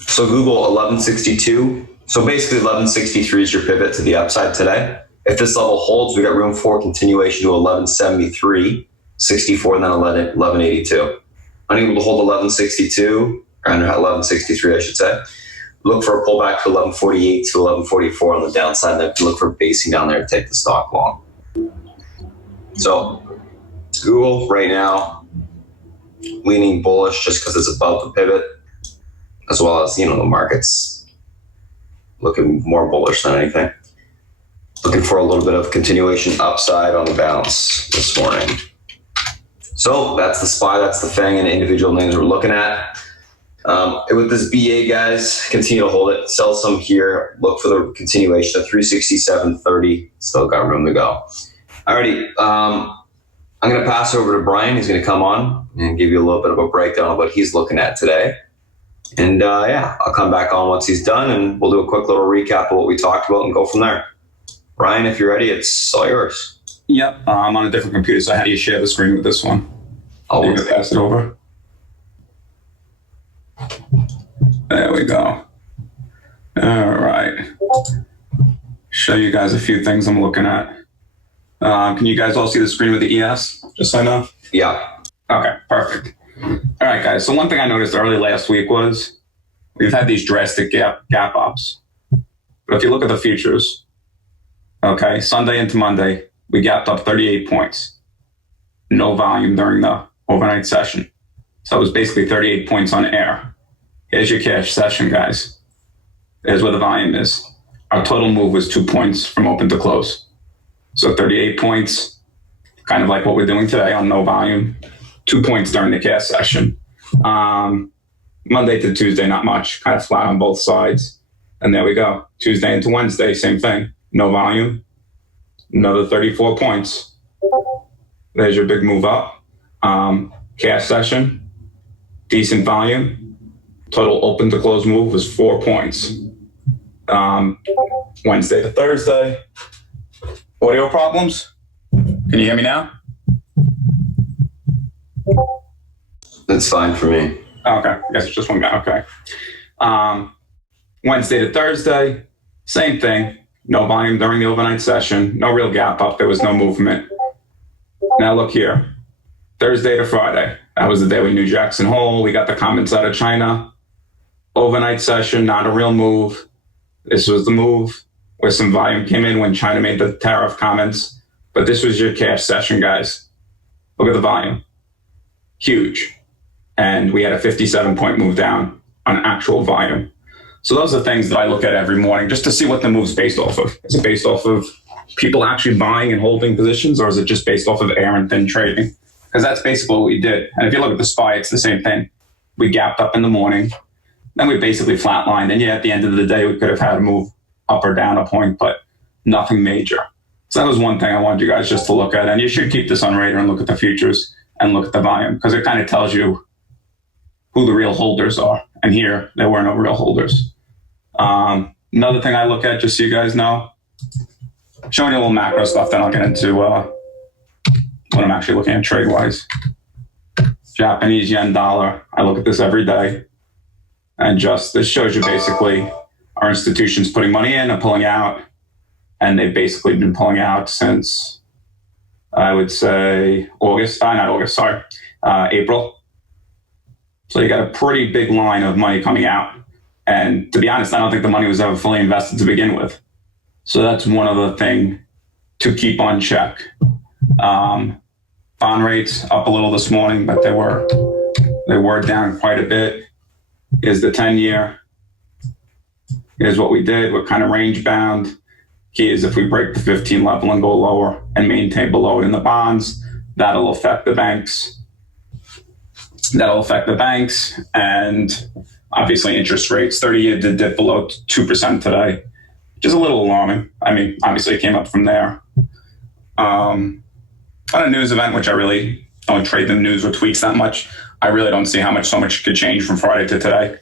So Google 1162. So basically 1163 is your pivot to the upside today. If this level holds, we got room for continuation to 1173, 64, and then 1182. Unable to hold 1162, or 1163, I should say. Look for a pullback to 1148 to 1144 on the downside. Then look for basing down there to take the stock long. So Google right now, leaning bullish just because it's above the pivot, as well as, the market's looking more bullish than anything. Looking for a little bit of continuation upside on the bounce this morning. So that's the SPY, that's the FANG, and the individual names we're looking at. With this BA, guys, continue to hold it. Sell some here. Look for the continuation of 367.30. Still got room to go. Alrighty. I'm going to pass over to Brian. He's going to come on and give you a little bit of a breakdown of what he's looking at today. And I'll come back on once he's done, and we'll do a quick little recap of what we talked about and go from there. Brian, if you're ready, it's all yours. Yep, I'm on a different computer, so how do you share the screen with this one? I'll pass it over. There we go. All right. Show you guys a few things I'm looking at. Can you guys all see the screen with the ES? Just so I know. Yeah. Okay, perfect. All right, guys. So one thing I noticed early last week was we've had these drastic gap ups. But if you look at the futures, okay, Sunday into Monday, we gapped up 38 points. No volume during the overnight session. So it was basically 38 points on air. Here's your cash session, guys. There's where the volume is. Our total move was 2 points from open to close. So 38 points, kind of like what we're doing today on no volume. 2 points during the cash session. Monday to Tuesday, not much, kind of flat on both sides. And there we go. Tuesday into Wednesday, same thing. No volume, another 34 points. There's your big move up. Cash session, decent volume. Total open to close move was 4 points. Wednesday to Thursday. Audio problems? Can you hear me now? That's fine for me. Okay, I guess it's just one guy. Okay. Wednesday to Thursday, same thing. No volume during the overnight session. No real gap up. There was no movement. Now look here. Thursday to Friday. That was the day we knew Jackson Hole. We got the comments out of China. Overnight session, not a real move. This was the move where some volume came in when China made the tariff comments. But this was your cash session, guys. Look at the volume. Huge. And we had a 57-point move down on actual volume. So those are things that I look at every morning just to see what the move's based off of. Is it based off of people actually buying and holding positions, or is it just based off of air and thin trading? Because that's basically what we did. And if you look at the SPY, it's the same thing. We gapped up in the morning. Then we basically flatlined. And yeah, at the end of the day, we could have had a move up or down a point, but nothing major. So that was one thing I wanted you guys just to look at. And you should keep this on radar and look at the futures and look at the volume, because it kind of tells you who the real holders are. And here, there were no real holders. Another thing I look at, just so you guys know, showing you a little macro stuff, then I'll get into what I'm actually looking at trade-wise. Japanese yen dollar. I look at this every day. And just, this shows you basically our institutions putting money in and pulling out. And they've basically been pulling out since, I would say, April. So you got a pretty big line of money coming out. And to be honest, I don't think the money was ever fully invested to begin with. So that's one other thing to keep on check. Bond rates up a little this morning, but they were down quite a bit. Here's the 10-year. Here's what we did. We're kind of range bound. Key is if we break the 15 level and go lower and maintain below it in the bonds, that'll affect the banks. And obviously interest rates. 30-year did dip below 2% today, which is a little alarming. I mean, obviously it came up from there. On a news event, which I really don't trade the news or tweets that much, I really don't see how so much could change from Friday to today.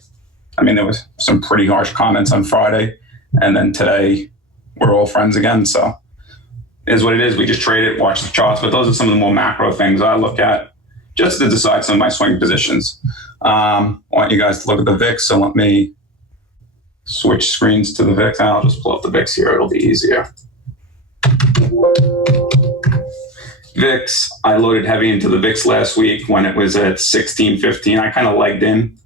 I mean, there was some pretty harsh comments on Friday, and then today we're all friends again. So it is what it is. We just trade it, watch the charts, but those are some of the more macro things I look at just to decide some of my swing positions. I want you guys to look at the VIX, so let me switch screens to the VIX. I'll just pull up the VIX here. It'll be easier. VIX, I loaded heavy into the VIX last week when it was at 16.15. I kind of legged in.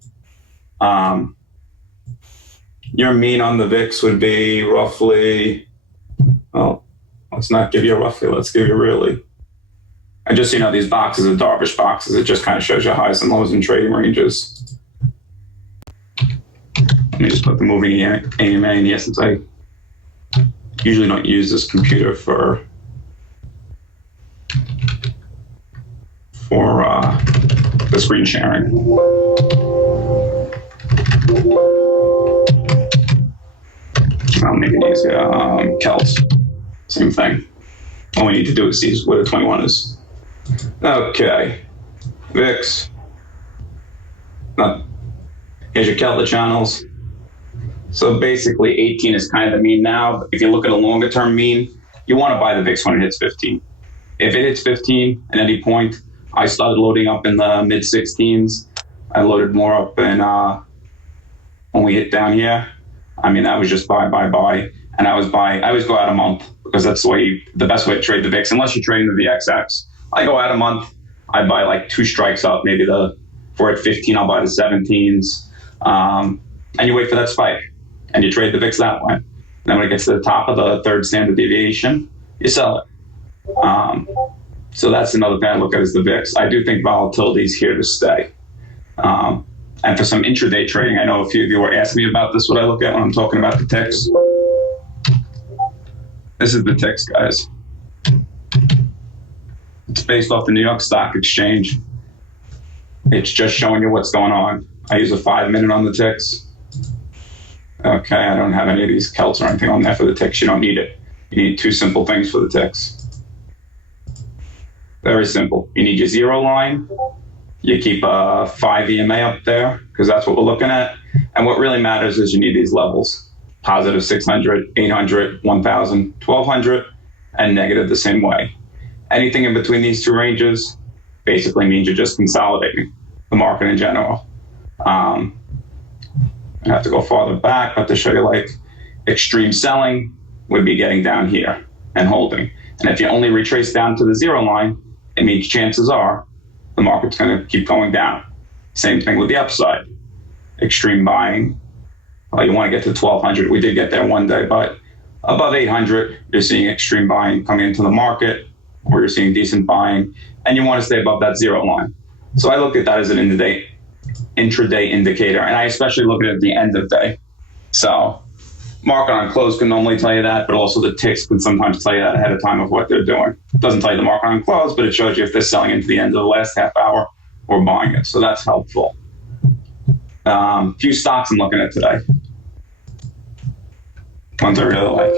Your mean on the VIX would be roughly, well, let's not give you roughly, let's give you really. And just so you know, these boxes are Darvish boxes. It just kind of shows you highs and lows and trading ranges. Let me just put the moving AMA in here, since I usually don't use this computer for the screen sharing. I'll make it easier. Celts, same thing. All we need to do is see what a 21 is. Okay, VIX. Here's your Celta channels. So basically 18 is kind of the mean now. If you look at a longer term mean, you want to buy the VIX when it hits 15. If it hits 15 at any point, I started loading up in the mid 16s. I loaded more up in when we hit down here. I mean, that was just buy. And I always go out a month, because that's the best way to trade the VIX, unless you're trading the VXX. I go out a month, I buy like 2 strikes up, maybe for at 15, I'll buy the 17s. And you wait for that spike, and you trade the VIX that way. And then when it gets to the top of the third standard deviation, you sell it. So that's another thing I look at is the VIX. I do think volatility is here to stay. And for some intraday trading, I know a few of you were asking me about this, what I look at when I'm talking about the ticks. This is the ticks, guys. It's based off the New York Stock Exchange. It's just showing you what's going on. I use a 5-minute on the ticks. Okay, I don't have any of these Celts or anything on there for the ticks. You don't need it. You need 2 simple things for the ticks. Very simple. You need your 0 line. You keep a 5 EMA up there, because that's what we're looking at. And what really matters is you need these levels. Positive 600, 800, 1000, 1200, and negative the same way. Anything in between these 2 ranges basically means you're just consolidating the market in general. I have to go farther back, but to show you, like, extreme selling would be getting down here and holding. And if you only retrace down to the 0 line, it means chances are the market's going to keep going down. Same thing with the upside. Extreme buying. Well, you want to get to 1200. We did get there one day, but above 800, you're seeing extreme buying coming into the market, or you're seeing decent buying, and you want to stay above that 0 line. So I look at that as an intraday indicator, and I especially look at it at the end of day. So market on close can normally tell you that, but also the ticks can sometimes tell you that ahead of time of what they're doing. It doesn't tell you the market on close, but it shows you if they're selling into the end of the last half hour or buying it. So that's helpful. Few stocks I'm looking at today. Ones I really like.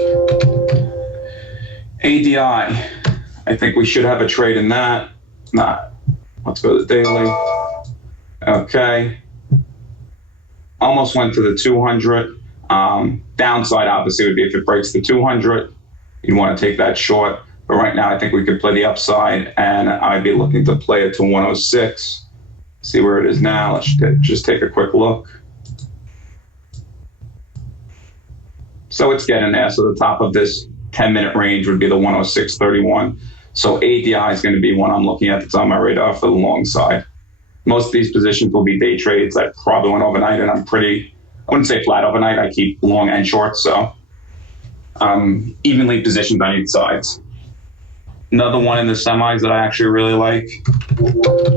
ADI. I think we should have a trade in that. Not. Let's go to the daily. Okay. Almost went to the 200. Downside, obviously, would be if it breaks the 200. You'd want to take that short. But right now, I think we could play the upside, and I'd be looking to play it to 106. See where it is now. Let's just take a quick look. So it's getting there. So the top of this 10-minute range would be the 106.31. So ADI is going to be one I'm looking at that's on my radar for the long side. Most of these positions will be day trades. I probably went overnight, and I'm pretty, I wouldn't say flat overnight. I keep long and short, so evenly positioned on each sides. Another one in the semis that I actually really like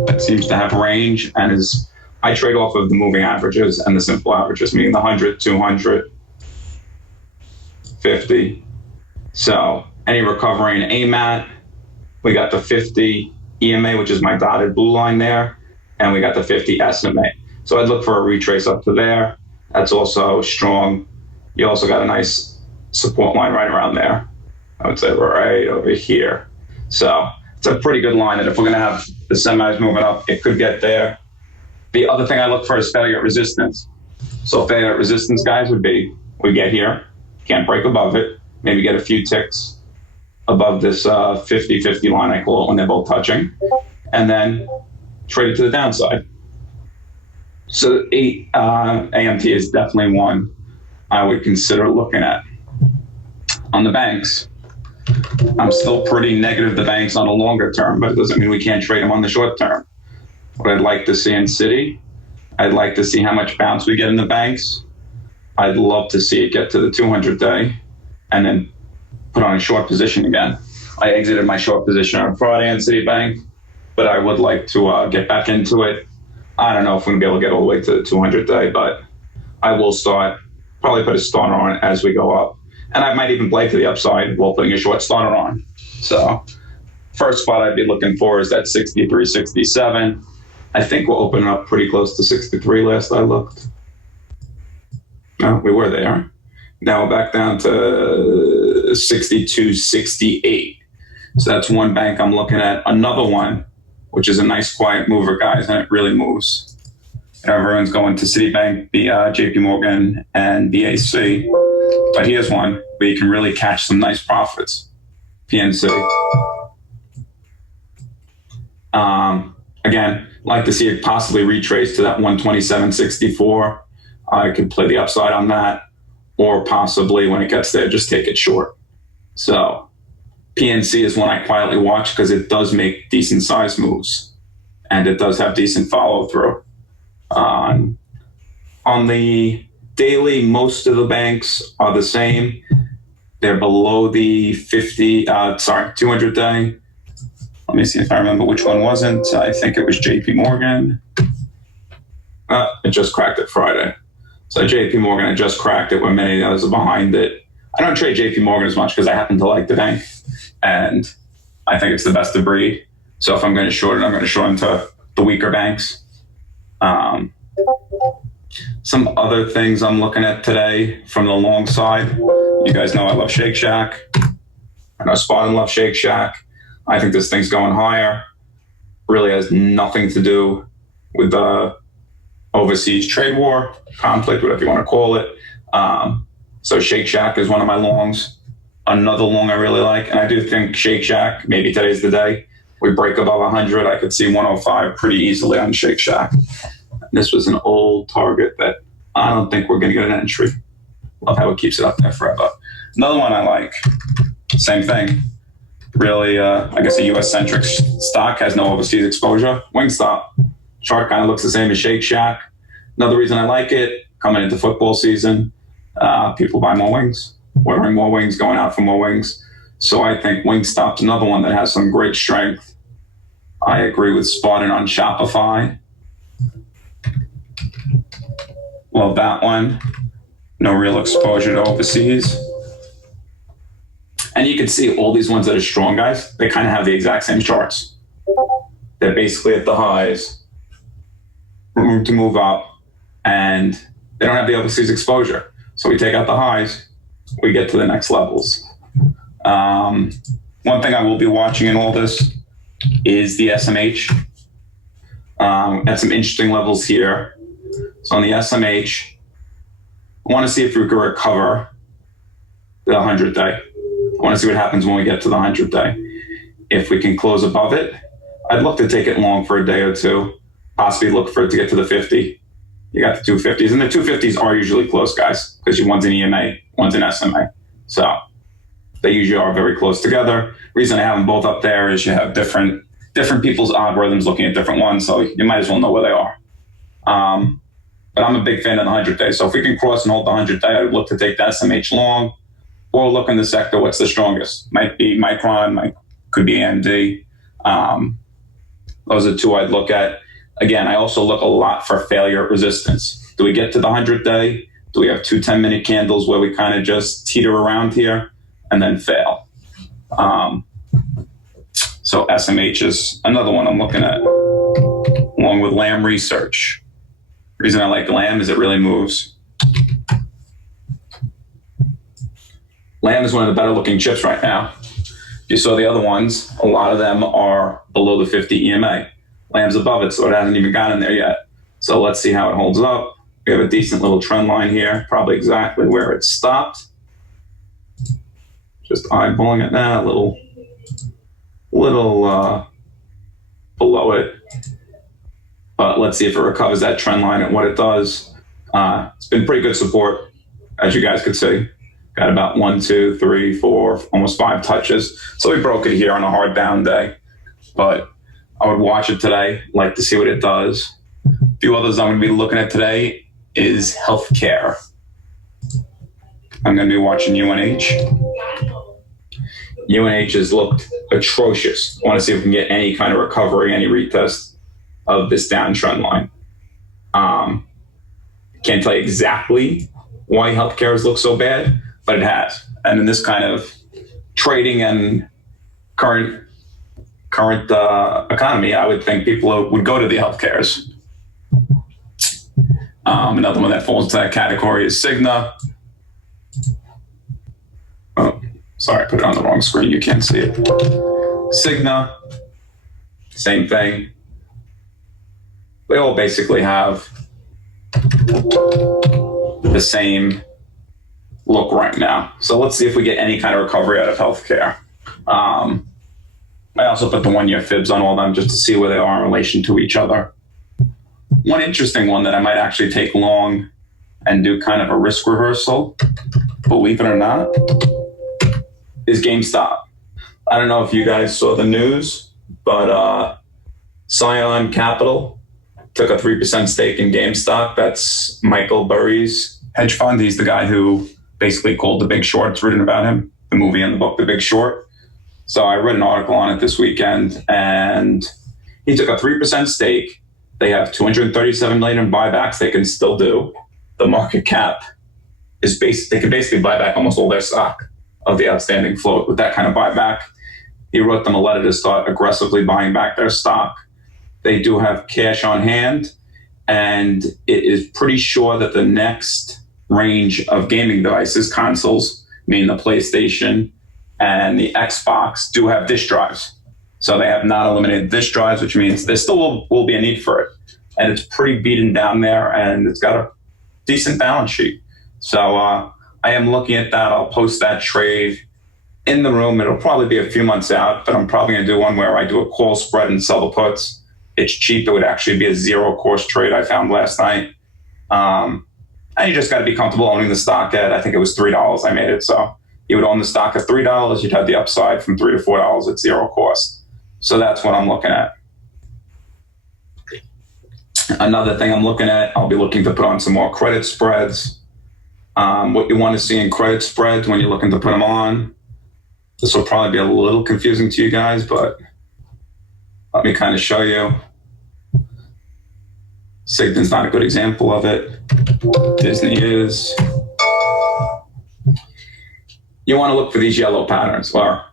that seems to have range and is, I trade off of the moving averages and the simple averages, meaning the 100, 200, 50. So any recovery in AMAT, we got the 50 EMA, which is my dotted blue line there, and we got the 50 SMA. So I'd look for a retrace up to there. That's also strong. You also got a nice support line right around there. I would say right over here. So it's a pretty good line that if we're going to have the semis moving up, it could get there. The other thing I look for is failure at resistance. So failure at resistance, guys, would be, we get here, can't break above it, maybe get a few ticks above this 50-50 line, I call it, when they're both touching, and then trade it to the downside. So AMT is definitely one I would consider looking at. On the banks, I'm still pretty negative the banks on a longer term, but it doesn't mean we can't trade them on the short term. What I'd like to see in Citi, I'd like to see how much bounce we get in the banks. I'd love to see it get to the 200-day and then put on a short position again. I exited my short position on Friday on Citibank, but I would like to get back into it. I don't know if we're going to be able to get all the way to the 200-day, but I will probably put a starter on it as we go up. And I might even play to the upside while putting a short starter on. So first spot I'd be looking for is that 63, 67. I think we'll open up pretty close to 63 last I looked. No, we were there. Now we're back down to 62, 68. So that's one bank I'm looking at. Another one, which is a nice quiet mover, guys, and it really moves. Everyone's going to Citibank, JP Morgan, and BAC. But here's one where you can really catch some nice profits. PNC. Again, like to see it possibly retrace to that 127.64. I could play the upside on that, or possibly when it gets there, just take it short. So PNC is one I quietly watch because it does make decent size moves, and it does have decent follow through. On the daily, most of the banks are the same. They're below the 200-day. Let me see if I remember which one wasn't. I think it was JP Morgan. It just cracked it Friday. So JP Morgan, I just cracked it when many others are behind it. I don't trade JP Morgan as much because I happen to like the bank, and I think it's the best of breed. So if I'm going to short it, I'm going to short into the weaker banks. Some other things I'm looking at today from the long side. You guys know I love Shake Shack. I know Spartan loves Shake Shack. I think this thing's going higher. Really has nothing to do with the overseas trade war, conflict, whatever you want to call it. So Shake Shack is one of my longs. Another long I really like, and I do think Shake Shack, maybe today's the day, we break above 100. I could see 105 pretty easily on Shake Shack. This was an old target that I don't think we're going to get an entry. Love how it keeps it up there forever. Another one I like, same thing. Really, I guess a U.S.-centric stock, has no overseas exposure. Wingstop. Chart kind of looks the same as Shake Shack. Another reason I like it, coming into football season, people buy more wings, ordering more wings, going out for more wings. So I think Wingstop's another one that has some great strength. I agree with Spartan on Shopify. Love that one. No real exposure to overseas. And you can see all these ones that are strong, guys, they kind of have the exact same charts. They're basically at the highs, room to move up, and they don't have the overseas exposure. So we take out the highs, we get to the next levels. One thing I will be watching in all this is the SMH. At some interesting levels here. So on the SMH, I want to see if we can recover the 100-day. I want to see what happens when we get to the 100-day. If we can close above it, I'd look to take it long for a day or two, possibly look for it to get to the 50. You got the 250s, and the 250s are usually close, guys, because one's an EMA, one's an SMA. So they usually are very close together. Reason I have them both up there is you have different people's algorithms looking at different ones, so you might as well know where they are. But I'm a big fan of the 100-day. So if we can cross and hold the 100-day, I would look to take the SMH long, or look in the sector, what's the strongest? Might be Micron, could be AMD. Those are two I'd look at. Again, I also look a lot for failure at resistance. Do we get to the 100-day? Do we have 2 10-minute candles where we kind of just teeter around here and then fail? So SMH is another one I'm looking at, along with Lamb Research. The reason I like Lamb is it really moves. Lamb is one of the better looking chips right now. You saw the other ones, a lot of them are below the 50 EMA. Lamb's above it, so it hasn't even gotten there yet. So let's see how it holds up. We have a decent little trend line here, probably exactly where it stopped. Just eyeballing it now, a little below it. But let's see if it recovers that trend line and what it does. It's been pretty good support, as you guys could see. Got about 1, 2, 3, 4, almost 5 touches. So we broke it here on a hard down day. But I would watch it today, like to see what it does. A few others I'm going to be looking at today is healthcare. I'm going to be watching UNH. UNH has looked atrocious. I want to see if we can get any kind of recovery, any retest of this downtrend line. Can't tell you exactly why healthcare has looked so bad, but it has. And in this kind of trading and current economy, I would think people would go to the healthcares. Another one that falls into that category is Cigna. Oh, sorry, I put it on the wrong screen. You can't see it. Cigna, same thing. They all basically have the same look right now. So let's see if we get any kind of recovery out of healthcare. I also put the 1-year fibs on all of them just to see where they are in relation to each other. One interesting one that I might actually take long and do kind of a risk reversal, believe it or not, is GameStop. I don't know if you guys saw the news, but Scion Capital took a 3% stake in GameStop. That's Michael Burry's hedge fund. He's the guy who basically called The Big Short. It's written about him, the movie and the book, The Big Short. So I read an article on it this weekend, and he took a 3% stake. They have 237 million in buybacks they can still do. The market cap is they can basically buy back almost all their stock of the outstanding float with that kind of buyback. He wrote them a letter to start aggressively buying back their stock. They do have cash on hand, and it is pretty sure that the next range of gaming devices, consoles, meaning the PlayStation and the Xbox, do have disk drives. So they have not eliminated disk drives, which means there still will be a need for it. And it's pretty beaten down there, and it's got a decent balance sheet. So I am looking at that. I'll post that trade in the room. It'll probably be a few months out, but I'm probably going to do one where I do a call spread and sell the puts. It's cheap. It would actually be a zero-cost trade I found last night. And you just got to be comfortable owning the stock at, I think it was $3 I made it. So you would own the stock at $3. You'd have the upside from $3 to $4 at zero cost. So that's what I'm looking at. Another thing I'm looking at, I'll be looking to put on some more credit spreads. What you want to see in credit spreads when you're looking to put them on. This will probably be a little confusing to you guys, but let me kind of show you. Cigna's not a good example of it. Disney is. You want to look for these yellow patterns, or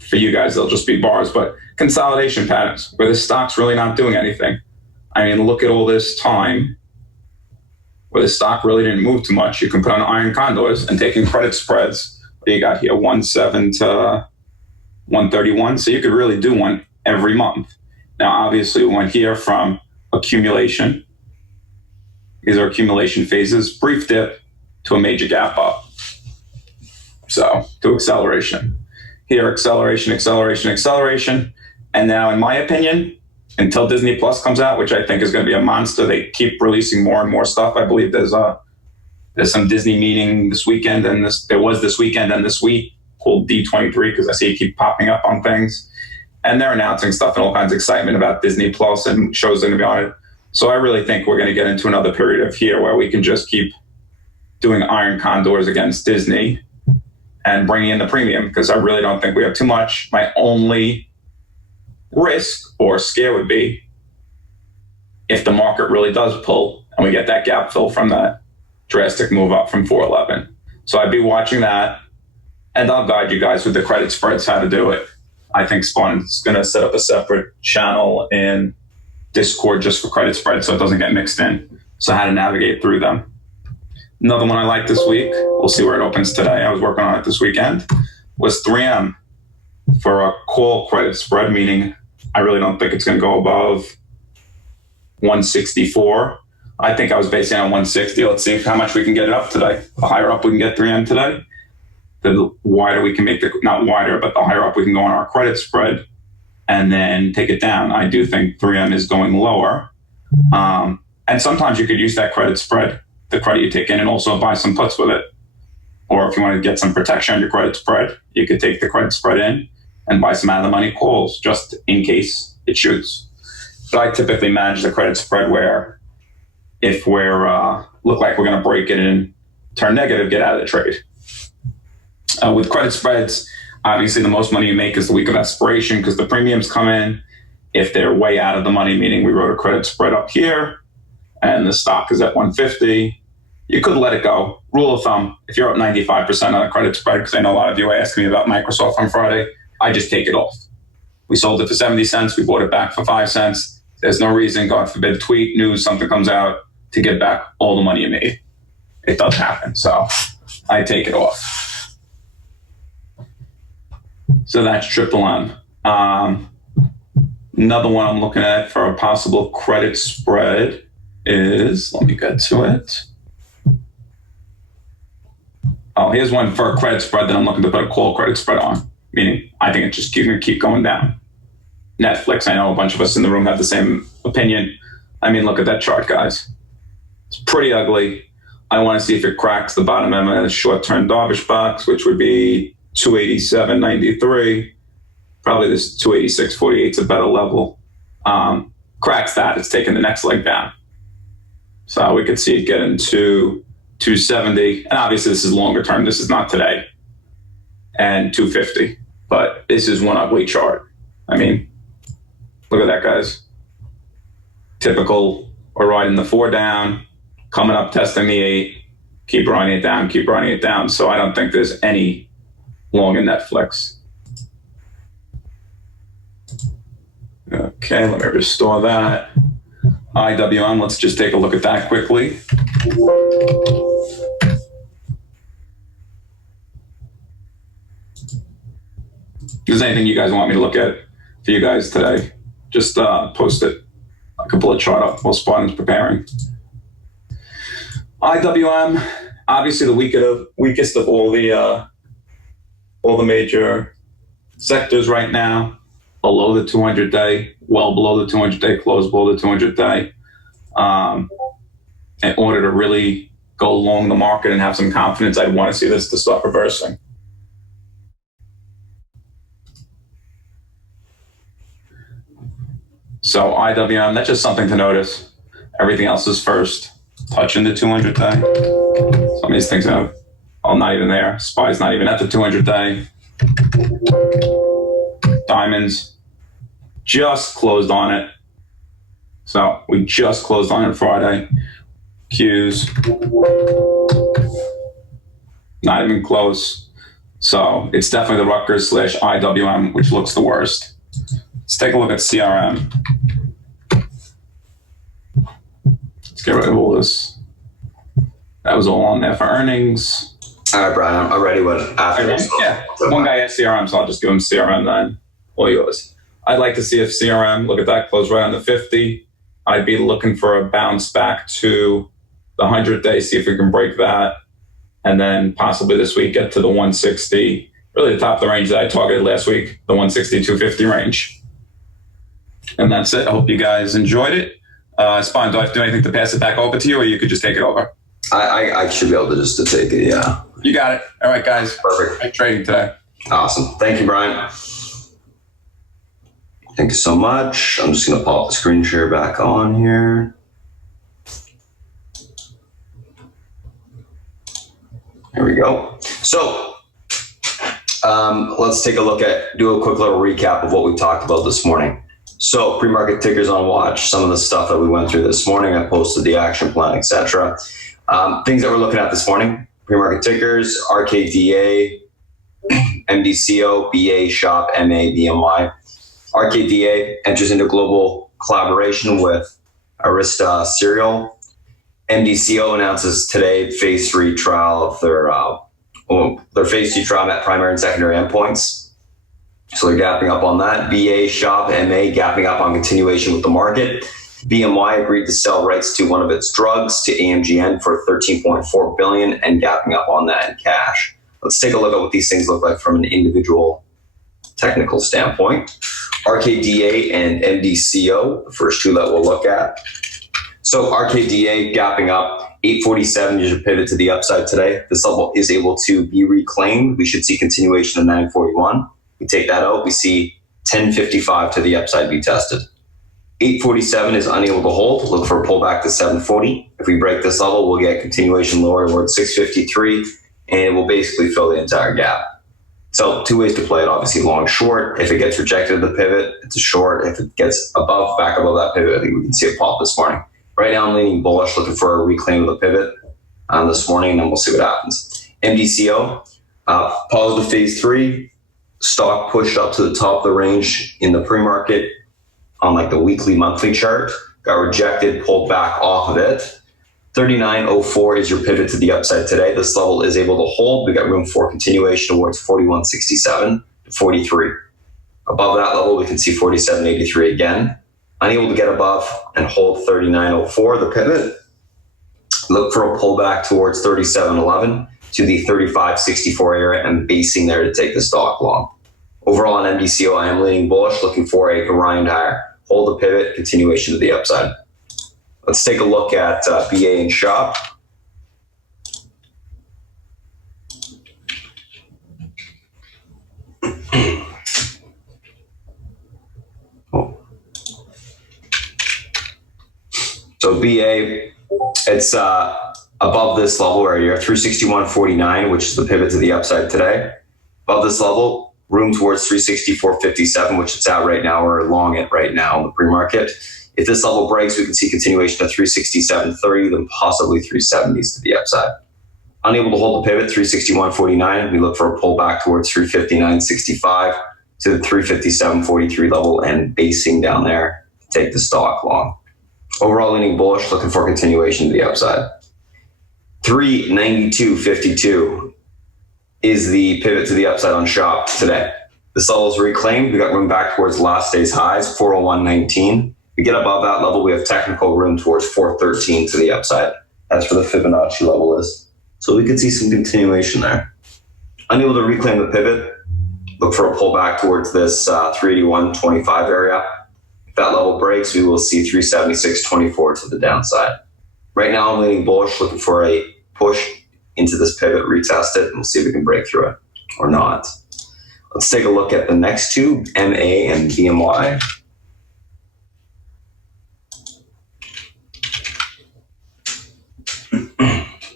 for you guys, they'll just be bars, but consolidation patterns where the stock's really not doing anything. I mean, look at all this time where the stock really didn't move too much, you can put on iron condors and taking credit spreads. What do you got here? 1.7 to 131. So you could really do one every month. Now, obviously, we went here from accumulation. These are accumulation phases, brief dip to a major gap up. So to acceleration. Here, acceleration, acceleration, acceleration. And now, in my opinion, until Disney Plus comes out, which I think is going to be a monster, they keep releasing more and more stuff. I believe there's some Disney meeting this weekend, and there was this weekend and this week called D23, because I see it keep popping up on things. And they're announcing stuff and all kinds of excitement about Disney Plus and shows that are going to be on it. So I really think we're going to get into another period of here where we can just keep doing iron condors against Disney and bringing in the premium, because I really don't think we have too much. My only risk or scare would be if the market really does pull and we get that gap fill from that drastic move up from 411. So I'd be watching that, and I'll guide you guys with the credit spreads, how to do it. I think Spartan's going to set up a separate channel in Discord just for credit spreads so it doesn't get mixed in. So how to navigate through them. Another one I like this week, we'll see where it opens today, I was working on it this weekend, was 3M for a call credit spread, meaning I really don't think it's going to go above 164. I think I was basing it on 160. Let's see how much we can get it up today. The higher up we can get 3M today, the wider we can make not wider, but the higher up we can go on our credit spread and then take it down. I do think 3M is going lower. And sometimes you could use that credit spread, the credit you take in, and also buy some puts with it. Or if you want to get some protection on your credit spread, you could take the credit spread in and buy some out-of-the-money calls just in case it shoots. But I typically manage the credit spread where if we're look like we're going to break it and turn negative, get out of the trade. With credit spreads, obviously the most money you make is the week of expiration because the premiums come in. If they're way out of the money, meaning we wrote a credit spread up here and the stock is at 150, you could let it go. Rule of thumb, if you're up 95% on a credit spread, because I know a lot of you are asking me about Microsoft on Friday, I just take it off. We sold it for 70 cents. We bought it back for 5 cents. There's no reason, God forbid, tweet, news, something comes out to get back all the money you made. It does happen. So I take it off. So that's triple M. Another one I'm looking at for a possible credit spread is, let me get to it. Oh, here's one for a credit spread that I'm looking to put a call credit spread on, meaning I think it's just going to keep going down. Netflix, I know a bunch of us in the room have the same opinion. I mean, look at that chart, guys. It's pretty ugly. I want to see if it cracks the bottom end of the short-term dovish box, which would be 287.93. Probably this 286.48 is a better level. Cracks that, it's taking the next leg down. So we could see it get into 270. And obviously this is longer term. This is not today. And 250. But this is one ugly chart. I mean, look at that, guys. Typical, we're riding the 4 down, coming up, testing the 8, keep riding it down, keep riding it down. So I don't think there's any long in Netflix. Okay, let me restore that. IWM, let's just take a look at that quickly. If there's anything you guys want me to look at for you guys today, just post it. I can pull a chart up while Spartan's preparing. IWM, obviously the weakest of all the major sectors right now, below the 200-day, well below the 200-day, close below the 200-day. In order to really go long the market and have some confidence, I'd want to see this to start reversing. So IWM, that's just something to notice. Everything else is first. Touching the 200-day. Some of these things are not even there. SPY's not even at the 200-day. Diamonds just closed on it. So we just closed on it Friday. Qs, not even close. So it's definitely the Rutgers / IWM, which looks the worst. Let's take a look at CRM. Let's get rid of all this That was all on there for earnings. All right, Brian, I'm ready. What after this? Yeah, one guy has CRM, so I'll just give him CRM then. All yours. I'd like to see if CRM, look at that, close right on the 50. I'd be looking for a bounce back to the 100-day, see if we can break that. And then possibly this week get to the 160, really the top of the range that I targeted last week, the 160, 250 range. And that's it. I hope you guys enjoyed it. Spawn, do I have to do anything to pass it back over to you, or you could just take it over? I should be able to just to take it, yeah. You got it. All right, guys. Perfect. Great trading today. Awesome. Thank you, Brian. Thank you so much. I'm just going to pop the screen share back on here. There we go. So let's take a look at, do a quick little recap of what we talked about this morning. So pre-market tickers on watch, some of the stuff that we went through this morning. I posted the action plan, etc. Things that we're looking at this morning: pre-market tickers, RKDA, MDCO, BA, SHOP, MA, BMY. RKDA enters into global collaboration with Arista Serial. MDCO announces today phase 3 trial of their phase 2 trial met primary and secondary endpoints. So they're gapping up on that. BA, SHOP, MA gapping up on continuation with the market. BMY agreed to sell rights to one of its drugs to AMGN for $13.4 billion and gapping up on that in cash. Let's take a look at what these things look like from an individual technical standpoint. RKDA and MDCO, the first two that we'll look at. So RKDA gapping up, 847 is your pivot to the upside today. This level is able to be reclaimed. We should see continuation of 941. We take that out, we see 1055 to the upside be tested. 847 is unable to hold. Look for a pullback to 740. If we break this level, we'll get continuation lower towards 653, and it will basically fill the entire gap. So two ways to play it, obviously long, short. If it gets rejected at the pivot, it's a short. If it gets back above that pivot, I think we can see a pop this morning. Right now I'm leaning bullish, looking for a reclaim of the pivot this morning, and then we'll see what happens. MDCO, positive phase 3. Stock pushed up to the top of the range in the pre-market on like the weekly, monthly chart, got rejected, pulled back off of it. 39.04 is your pivot to the upside today. This level is able to hold. We got room for continuation towards 41.67 to 43. Above that level, we can see 47.83 again. Unable to get above and hold 39.04, the pivot. Look for a pullback towards 37.11 to the 35.64 area and basing there to take the stock long. Overall on MDCO, I am leaning bullish, looking for a grind higher. Hold the pivot, continuation to the upside. Let's take a look at BA and SHOP. So BA, it's above this level right here, 361.49, which is the pivot to the upside today. Above this level, room towards 364.57, which it's at right now. We're long it right now in the pre-market. If this level breaks, we can see continuation of 367.30, then possibly 370s to the upside. Unable to hold the pivot, 361.49. We look for a pullback towards 359.65 to the 357.43 level and basing down there to take the stock long. Overall leaning bullish, looking for continuation to the upside. 392.52 is the pivot to the upside on SHOP today. This level is reclaimed. We got room back towards last day's highs, 401.19. We get above that level, we have technical room towards 413 to the upside. That's where the Fibonacci level is. So we could see some continuation there. Unable to reclaim the pivot, look for a pullback towards this 381.25 area. If that level breaks, we will see 376.24 to the downside. Right now I'm leaning bullish, looking for a push into this pivot, retest it, and we'll see if we can break through it or not. Let's take a look at the next two, MA and BMY.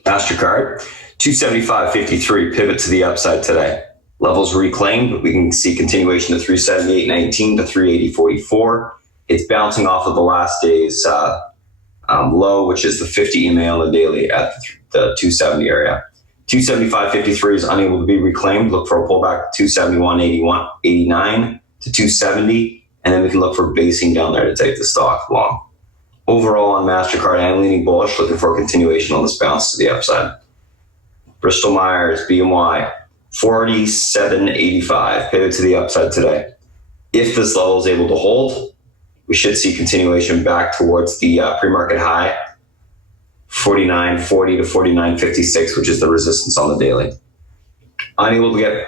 MasterCard, 275.53, pivot to the upside today. Levels reclaimed, but we can see continuation to 378.19 to 380.44. It's bouncing off of the last day's low, which is the 50 EMA on the daily at the 270 area. 275.53 is unable to be reclaimed. Look for a pullback to 271.89 to 270, and then we can look for basing down there to take the stock long. Overall on MasterCard, I'm leaning bullish, looking for a continuation on this bounce to the upside. Bristol Myers, BMY, 47.85, pivot to the upside today. If this level is able to hold, we should see continuation back towards the pre-market high, 49.40 to 49.56, which is the resistance on the daily. Unable to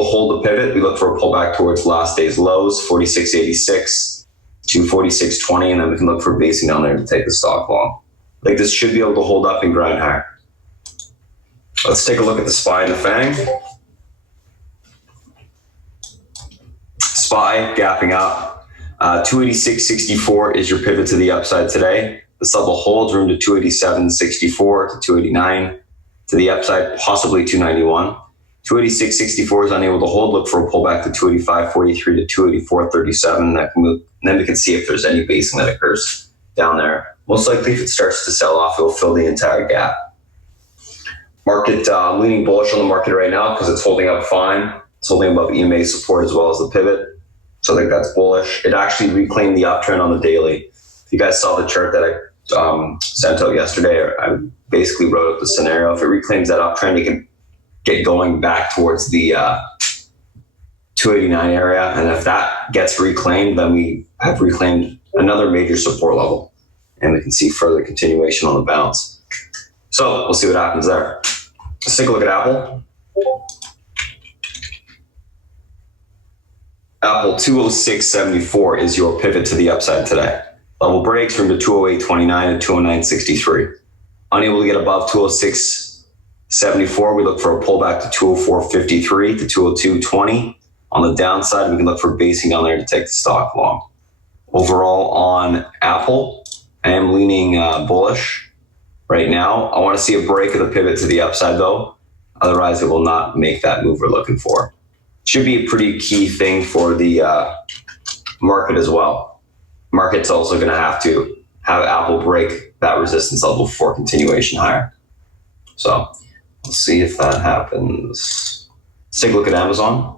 hold the pivot, we look for a pullback towards last day's lows, 46.86 to 46.20, and then we can look for basing down there to take the stock long. Like this should be able to hold up and grind higher. Let's take a look at the SPY and the FANG. SPY gapping up. 286.64 is your pivot to the upside today. This level holds room to 287.64 to 289 to the upside, possibly 291. 286.64 is unable to hold. Look for a pullback to 285.43 to 284.37. That can move. And then we can see if there's any basing that occurs down there. Most likely, if it starts to sell off, it will fill the entire gap. Market, I'm leaning bullish on the market right now because it's holding up fine. It's holding above EMA support as well as the pivot. So I think that's bullish. It actually reclaimed the uptrend on the daily. If you guys saw the chart that I sent out yesterday, I basically wrote up the scenario. If it reclaims that uptrend, it can get going back towards the 289 area. And if that gets reclaimed, then we have reclaimed another major support level. And we can see further continuation on the bounce. So we'll see what happens there. Let's take a look at Apple. Apple 206.74 is your pivot to the upside today. Level breaks from the 208.29 to 209.63. Unable to get above 206.74, we look for a pullback to 204.53 to 202.20. On the downside, we can look for basing down there to take the stock long. Overall on Apple, I am leaning bullish right now. I want to see a break of the pivot to the upside though. Otherwise, it will not make that move we're looking for. Should be a pretty key thing for the market as well. Market's also going to have Apple break that resistance level for continuation higher. So let's see if that happens. Let's take a look at Amazon.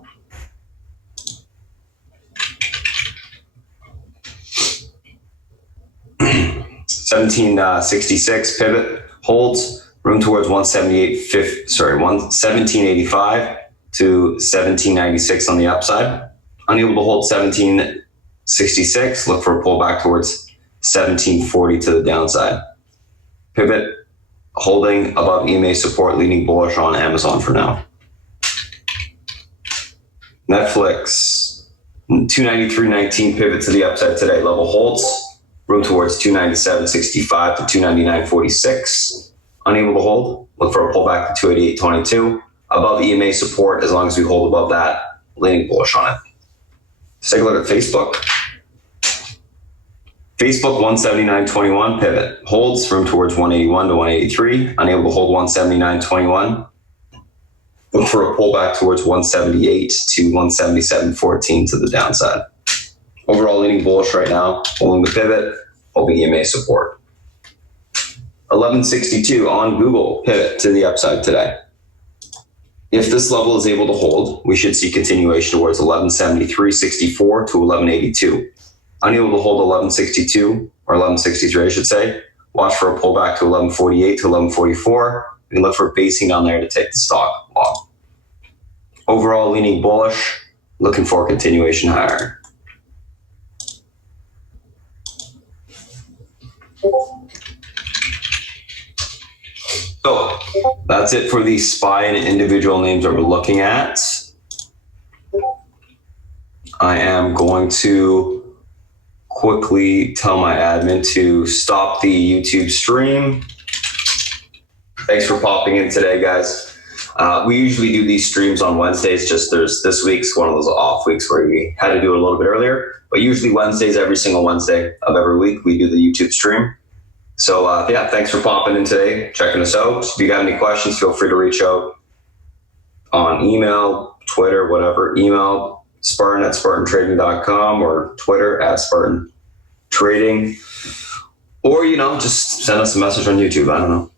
$17.66 pivot holds room towards 1785 to 1796 on the upside. Unable to hold 1766, look for a pullback towards 1740 to the downside. Pivot holding above EMA support, leaning bullish on Amazon for now. Netflix 293.19 pivot to the upside today. Level holds room towards 297.65 to 299.46. Unable to hold, look for a pullback to 288.22. Above EMA support, as long as we hold above that, leaning bullish on it. Let's take a look at Facebook. Facebook 179.21 pivot holds room towards 181 to 183. Unable to hold 179.21. Look for a pullback towards 178 to 177.14 to the downside. Overall, leaning bullish right now, holding the pivot, hoping EMA support. 1162 on Google, pivot to the upside today. If this level is able to hold, we should see continuation towards 1173.64 to 1182. Unable to hold 1162 or 1163, I should say. Watch for a pullback to 1148 to 1144. We can look for basing down there to take the stock long. Overall, leaning bullish, looking for a continuation higher. So that's it for the SPY and individual names that we're looking at. I am going to quickly tell my admin to stop the YouTube stream. Thanks for popping in today, guys. We usually do these streams on Wednesdays, just this week's one of those off weeks where we had to do it a little bit earlier. But usually Wednesdays, every single Wednesday of every week, we do the YouTube stream. So yeah, thanks for popping in today, checking us out. If you got any questions, feel free to reach out on email, Twitter, whatever. Email Spartan at spartantrading.com or Twitter at Spartan Trading. Or, just send us a message on YouTube. I don't know.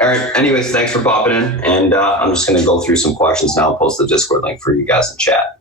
All right. Anyways, thanks for popping in. And I'm just going to go through some questions now and post the Discord link for you guys in chat.